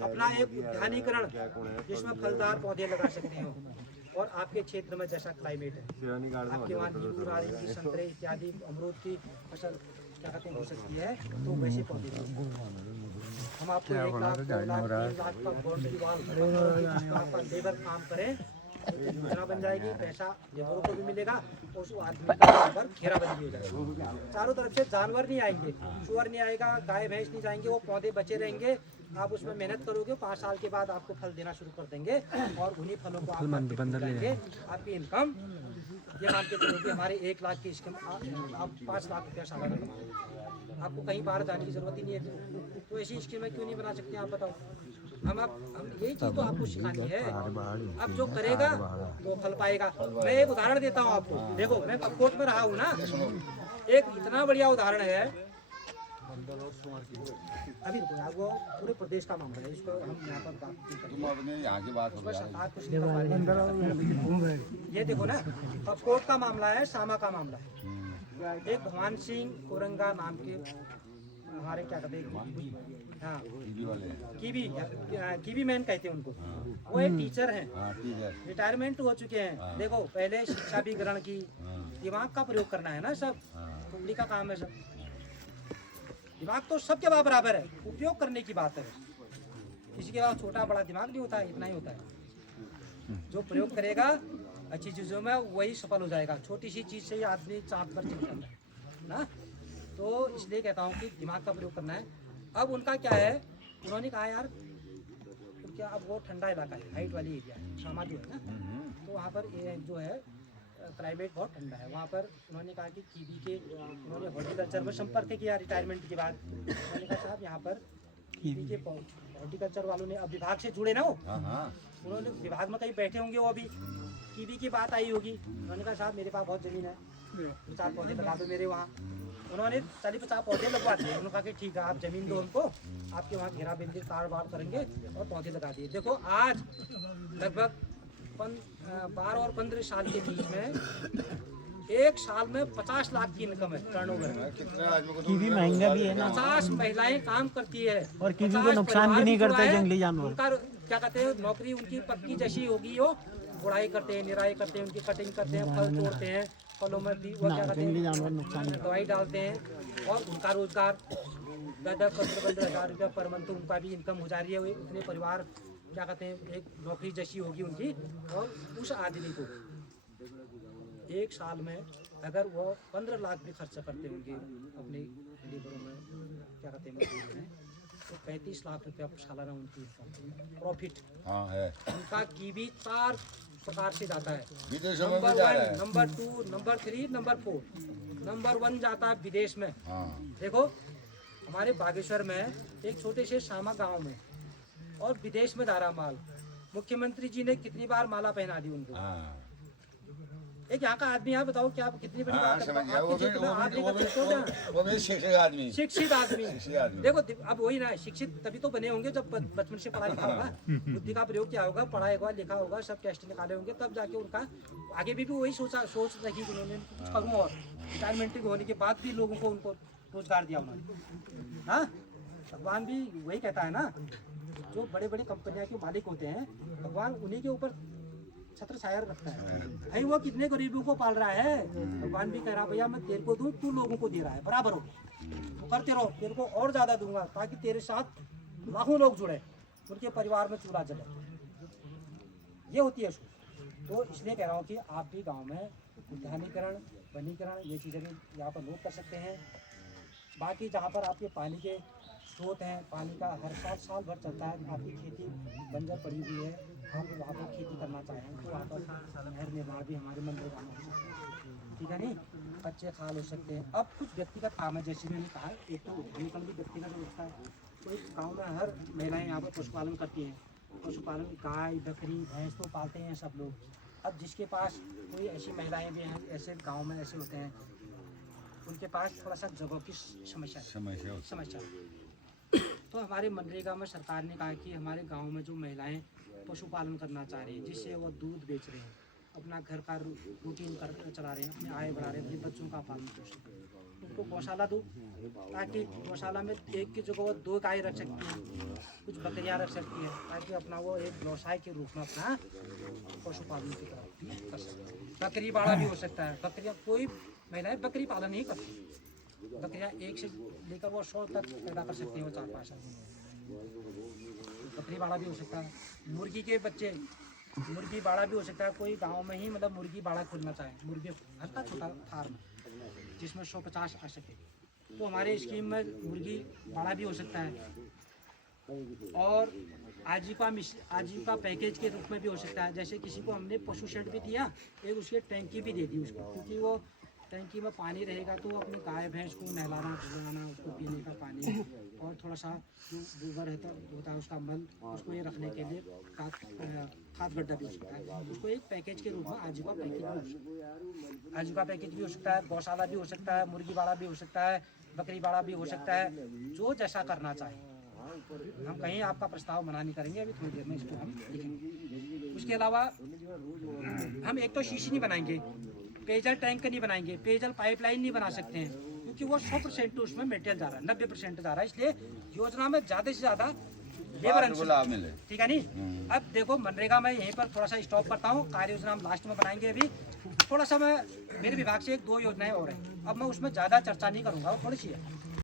अपना एक उद्यानीकरण जिसमें फलदार पौधे लगा सकते हैं, और आपके क्षेत्र में जैसा क्लाइमेट है, आपके वहाँ नींबू, नारंगी, संतरे इत्यादि अमरूद की फसल क्या कहते हैं हो सकती है, तो वैसे पौधे हम आपको 1 लाख, 2 लाख, 3 लाख का बाउंड्री वाल आपका लेबर काम करें घेरा बन जाएगी, पैसा लेबरों को भी मिलेगा और उस आदमी का यहाँ पर घेराबंदी हो जाएगी। चारों तरफ से जानवर नहीं आएंगे, सुअर नहीं आएगा, गाय भैंस नहीं जाएंगे, वो पौधे बचे रहेंगे। आप उसमें मेहनत करोगे, 5 साल के बाद आपको फल देना शुरू कर देंगे और उन्हीं फलों को आप लेंगे। आपकी इनकम ये मान के चलो कि हमारे 1 लाख की स्कीम आप 5 लाख रुपया सालाना कमाओगे, आपको कहीं बाहर जाने की जरूरत ही नहीं है। तो ऐसी स्कीमें क्यों नहीं बना सकते आप बताओ? हम यही चीज तो आपको सिखानी है। अब जो करेगा वो फल पाएगा। मैं एक उदाहरण देता हूँ आपको, देखो मैं कपकोट में रहा हूँ ना, एक इतना बढ़िया उदाहरण है। अभी वो पूरे प्रदेश का मामला है, इसको हम यहाँ पर बात ये देखो ना, कपकोट का मामला है, शामा का मामला है। एक भगवान सिंह कोरंगा नाम के हमारे क्या कहते हैं, हाँ कीवी मैन कहते हैं उनको। वो एक टीचर हैं, रिटायरमेंट हो चुके हैं। देखो पहले शिक्षा भी ग्रहण की, दिमाग का प्रयोग करना है ना, सब कुंडली का काम है। सब दिमाग तो सबके पास बराबर है, उपयोग करने की बात है। किसी के पास छोटा बड़ा दिमाग नहीं होता है, इतना ही होता है। जो प्रयोग करेगा अच्छी चीज़ों में वही सफल हो जाएगा। छोटी सी चीज़ से ही आदमी चाँद पर चल जाता है ना। तो इसलिए कहता हूँ कि दिमाग का प्रयोग करना है। अब उनका क्या है, उन्होंने कहा यार क्या, अब वो ठंडा इलाका है, हाइट वाली एरिया है, शामा जो है ना, तो वहाँ पर जो है क्लाइमेट बहुत ठंडा है। वहाँ पर उन्होंने कहा कि कीवी के, उन्होंने हॉर्टिकल्चर में संपर्क किया रिटायरमेंट के बाद। उन्होंने कहा साहब यहाँ पर कीवी के हॉर्टिकल्चर वालों ने, अब विभाग से जुड़े ना हो, उन्होंने विभाग में कहीं बैठे होंगे, वो अभी कीवी की बात आई होगी। उन्होंने कहा साहब मेरे पास बहुत ज़मीन है, 4 पौधे लगा दो मेरे वहाँ। उन्होंने 40-50 पौधे लगवा दिए। उन्होंने कहा कि ठीक है, आप ज़मीन दो हमको, आपके वहाँ घेराबंदी कारोबार करेंगे, और पौधे लगा दिए। देखो आज लगभग 12 और 15 साल के बीच में 1 साल में 50 लाख की इनकम है, टर्नओवर है। कीवी महंगा भी है ना, 50 महिलाएं काम करती है और कीवी को नुकसान भी नहीं करते जंगली जानवर। उनका क्या कहते हैं, नौकरी उनकी पक्की जैसी होगी। वो गुड़ाई करते हैं, निराई करते हैं, उनकी कटिंग करते हैं, फल तोड़ते हैं, फलों में भी वो क्या कहते हैं दवाई डालते हैं, और उनका रोजगार 10-15 हज़ार रुपया पर मंथ उनका भी इनकम हो जा रही है। इतने परिवार क्या कहते हैं, एक नौकरी जैसी होगी उनकी। और उस आदमी को 1 साल में अगर वो 15 लाख भी खर्च करते होंगे अपने लेबरों में, क्या कहते हैं मजदूर में, तो 35 लाख रुपया सालाना उनकी प्रॉफिट है। उनका कीवी 4 प्रकार से जाता है, number 1, number 2, number 3, number 4। Number 1 जाता है विदेश में। देखो हमारे बागेश्वर में एक छोटे से शामा गांव में, और विदेश में जा रहा माल। मुख्यमंत्री जी ने कितनी बार माला पहना दी उनको। एक यहाँ का आदमी, आप बताओ क्या कितनी बड़ी बात है। शिक्षित आदमी देखो, अब वही ना, शिक्षित तभी तो बने होंगे जब बचपन से पढ़ा लिखा होगा, बुद्धि का प्रयोग किया होगा, पढ़ा होगा, लिखा होगा, सब टेस्ट निकाले होंगे, तब जाके उनका आगे भी वही सोच रखी कि उन्होंने कुछ करूँ। और रिटायरमेंट होने के बाद भी लोगों को उनको रोजगार दिया उन्होंने। हाँ, भगवान भी वही कहता है ना, जो बड़े बड़े कंपनियां के मालिक होते हैं, भगवान उन्हीं के ऊपर छत्र छाया रखता है। भाई वो कितने गरीबों को पाल रहा है। भगवान भी कह रहा भैया मैं तेरे को दूं, तू लोगों को दे रहा है, बराबर हो तो करते रहो, तेरे को और ज्यादा दूंगा, ताकि तेरे साथ लाखों लोग जुड़े, उनके परिवार में चूल्हा जले। ये होती है सोच। तो इसलिए कह रहा हूँ कि आप भी गाँव में उद्यानीकरण, वनीकरण, ये चीज़ें भी यहाँ पर नोट कर सकते हैं। बाकी जहाँ पर आपके पानी के स्रोत हैं, पानी का हर साल भर चलता है, आपकी खेती बंजर पड़ी हुई है, आप वहाँ पर खेती करना चाहें तो वहाँ पर नहर निर्माण भी हमारे मनरेगा में हो सकता है, ठीक है नहीं, कच्चे खाल हो सकते हैं। अब कुछ व्यक्तिगत काम है, जैसे मैंने कहा, एक तो उद्यमीकरण भी व्यक्तिगत होता है। तो इस गाँव में हर महिलाएँ यहाँ पर पशुपालन करती हैं। पशुपालन गाय बकरी भैंस तो पालते हैं सब लोग। अब जिसके पास कोई ऐसी महिलाएँ भी हैं, ऐसे गाँव में ऐसे होते हैं, उनके पास थोड़ा सा जगह की समस्या। तो हमारे मनरेगा में सरकार ने कहा कि हमारे गांव में जो महिलाएं पशुपालन करना चाह रही हैं, जिससे वो दूध बेच रहे हैं, अपना घर का रूटीन चला रहे हैं, अपने आय बढ़ा रहे हैं, अपने बच्चों का पालन पोषण, उनको गौशाला दो, ताकि गौशाला में एक की जगह वो 2 गाय रख सकती हैं, कुछ बकरियाँ रख सकती हैं, ताकि अपना वो एक व्यवसाय के रूप में अपना पशुपालन की तरफ कर सकते। बकरी बाड़ा भी हो सकता है। बकरियाँ, कोई महिलाएं बकरी पालन नहीं करती, बकरियाँ 1 से लेकर वो 100 तक पैदा कर सकती हैं, वो 4-5 साल में। बकरी वाला भी हो सकता है। मुर्गी के बच्चे मुर्गी बाड़ा भी हो सकता है, कोई गांव में ही मतलब मुर्गी बाड़ा खोलना चाहे, मुर्गी हल्का छोटा फार्म जिसमें 150 आ सके, तो हमारे स्कीम में मुर्गी बाड़ा भी हो सकता है। और आजीविका पैकेज के रूप में भी हो सकता है। जैसे किसी को हमने पशु शेड भी दिया, एक उसकी टैंकी भी दे दी उसको, क्योंकि वो टैंकी में पानी रहेगा तो अपनी गाय भैंस को नहलाना धुलाना, उसको पीने का पानी, और थोड़ा सा जो गोबर होता है उसका मल, उसको ये रखने के लिए खाद गड्ढा भी हो सकता है। उसको एक पैकेज के रूप में आजीविका पैकेज भी हो सकता है, आजीविका पैकेज भी हो सकता है, गौशाला भी हो सकता है, मुर्गी बाड़ा भी हो सकता है, बकरी बाड़ा भी हो सकता है, जो जैसा करना चाहे। हम कहीं आपका प्रस्ताव मना नहीं करेंगे, अभी थोड़ी देर में इसको हम लिखेंगे। उसके अलावा हम एक तो शीशी नहीं बनाएंगे, पेयजल टैंक नहीं बनाएंगे, पेयजल पाइपलाइन नहीं बना सकते हैं, क्योंकि वो 100% उसमें मेटेरियल जा रहा है, 90% जा रहा है। इसलिए योजना में ज़्यादा से ज़्यादा लेबर मिले, ठीक है नहीं। अब देखो मनरेगा में यहीं पर थोड़ा सा स्टॉप करता हूँ, कार्य योजना हम लास्ट में बनाएंगे। अभी थोड़ा सा मैं मेरे विभाग से 1-2 योजनाएं और हैं, अब मैं उसमें ज़्यादा चर्चा नहीं करूँगा, थोड़ी सी है।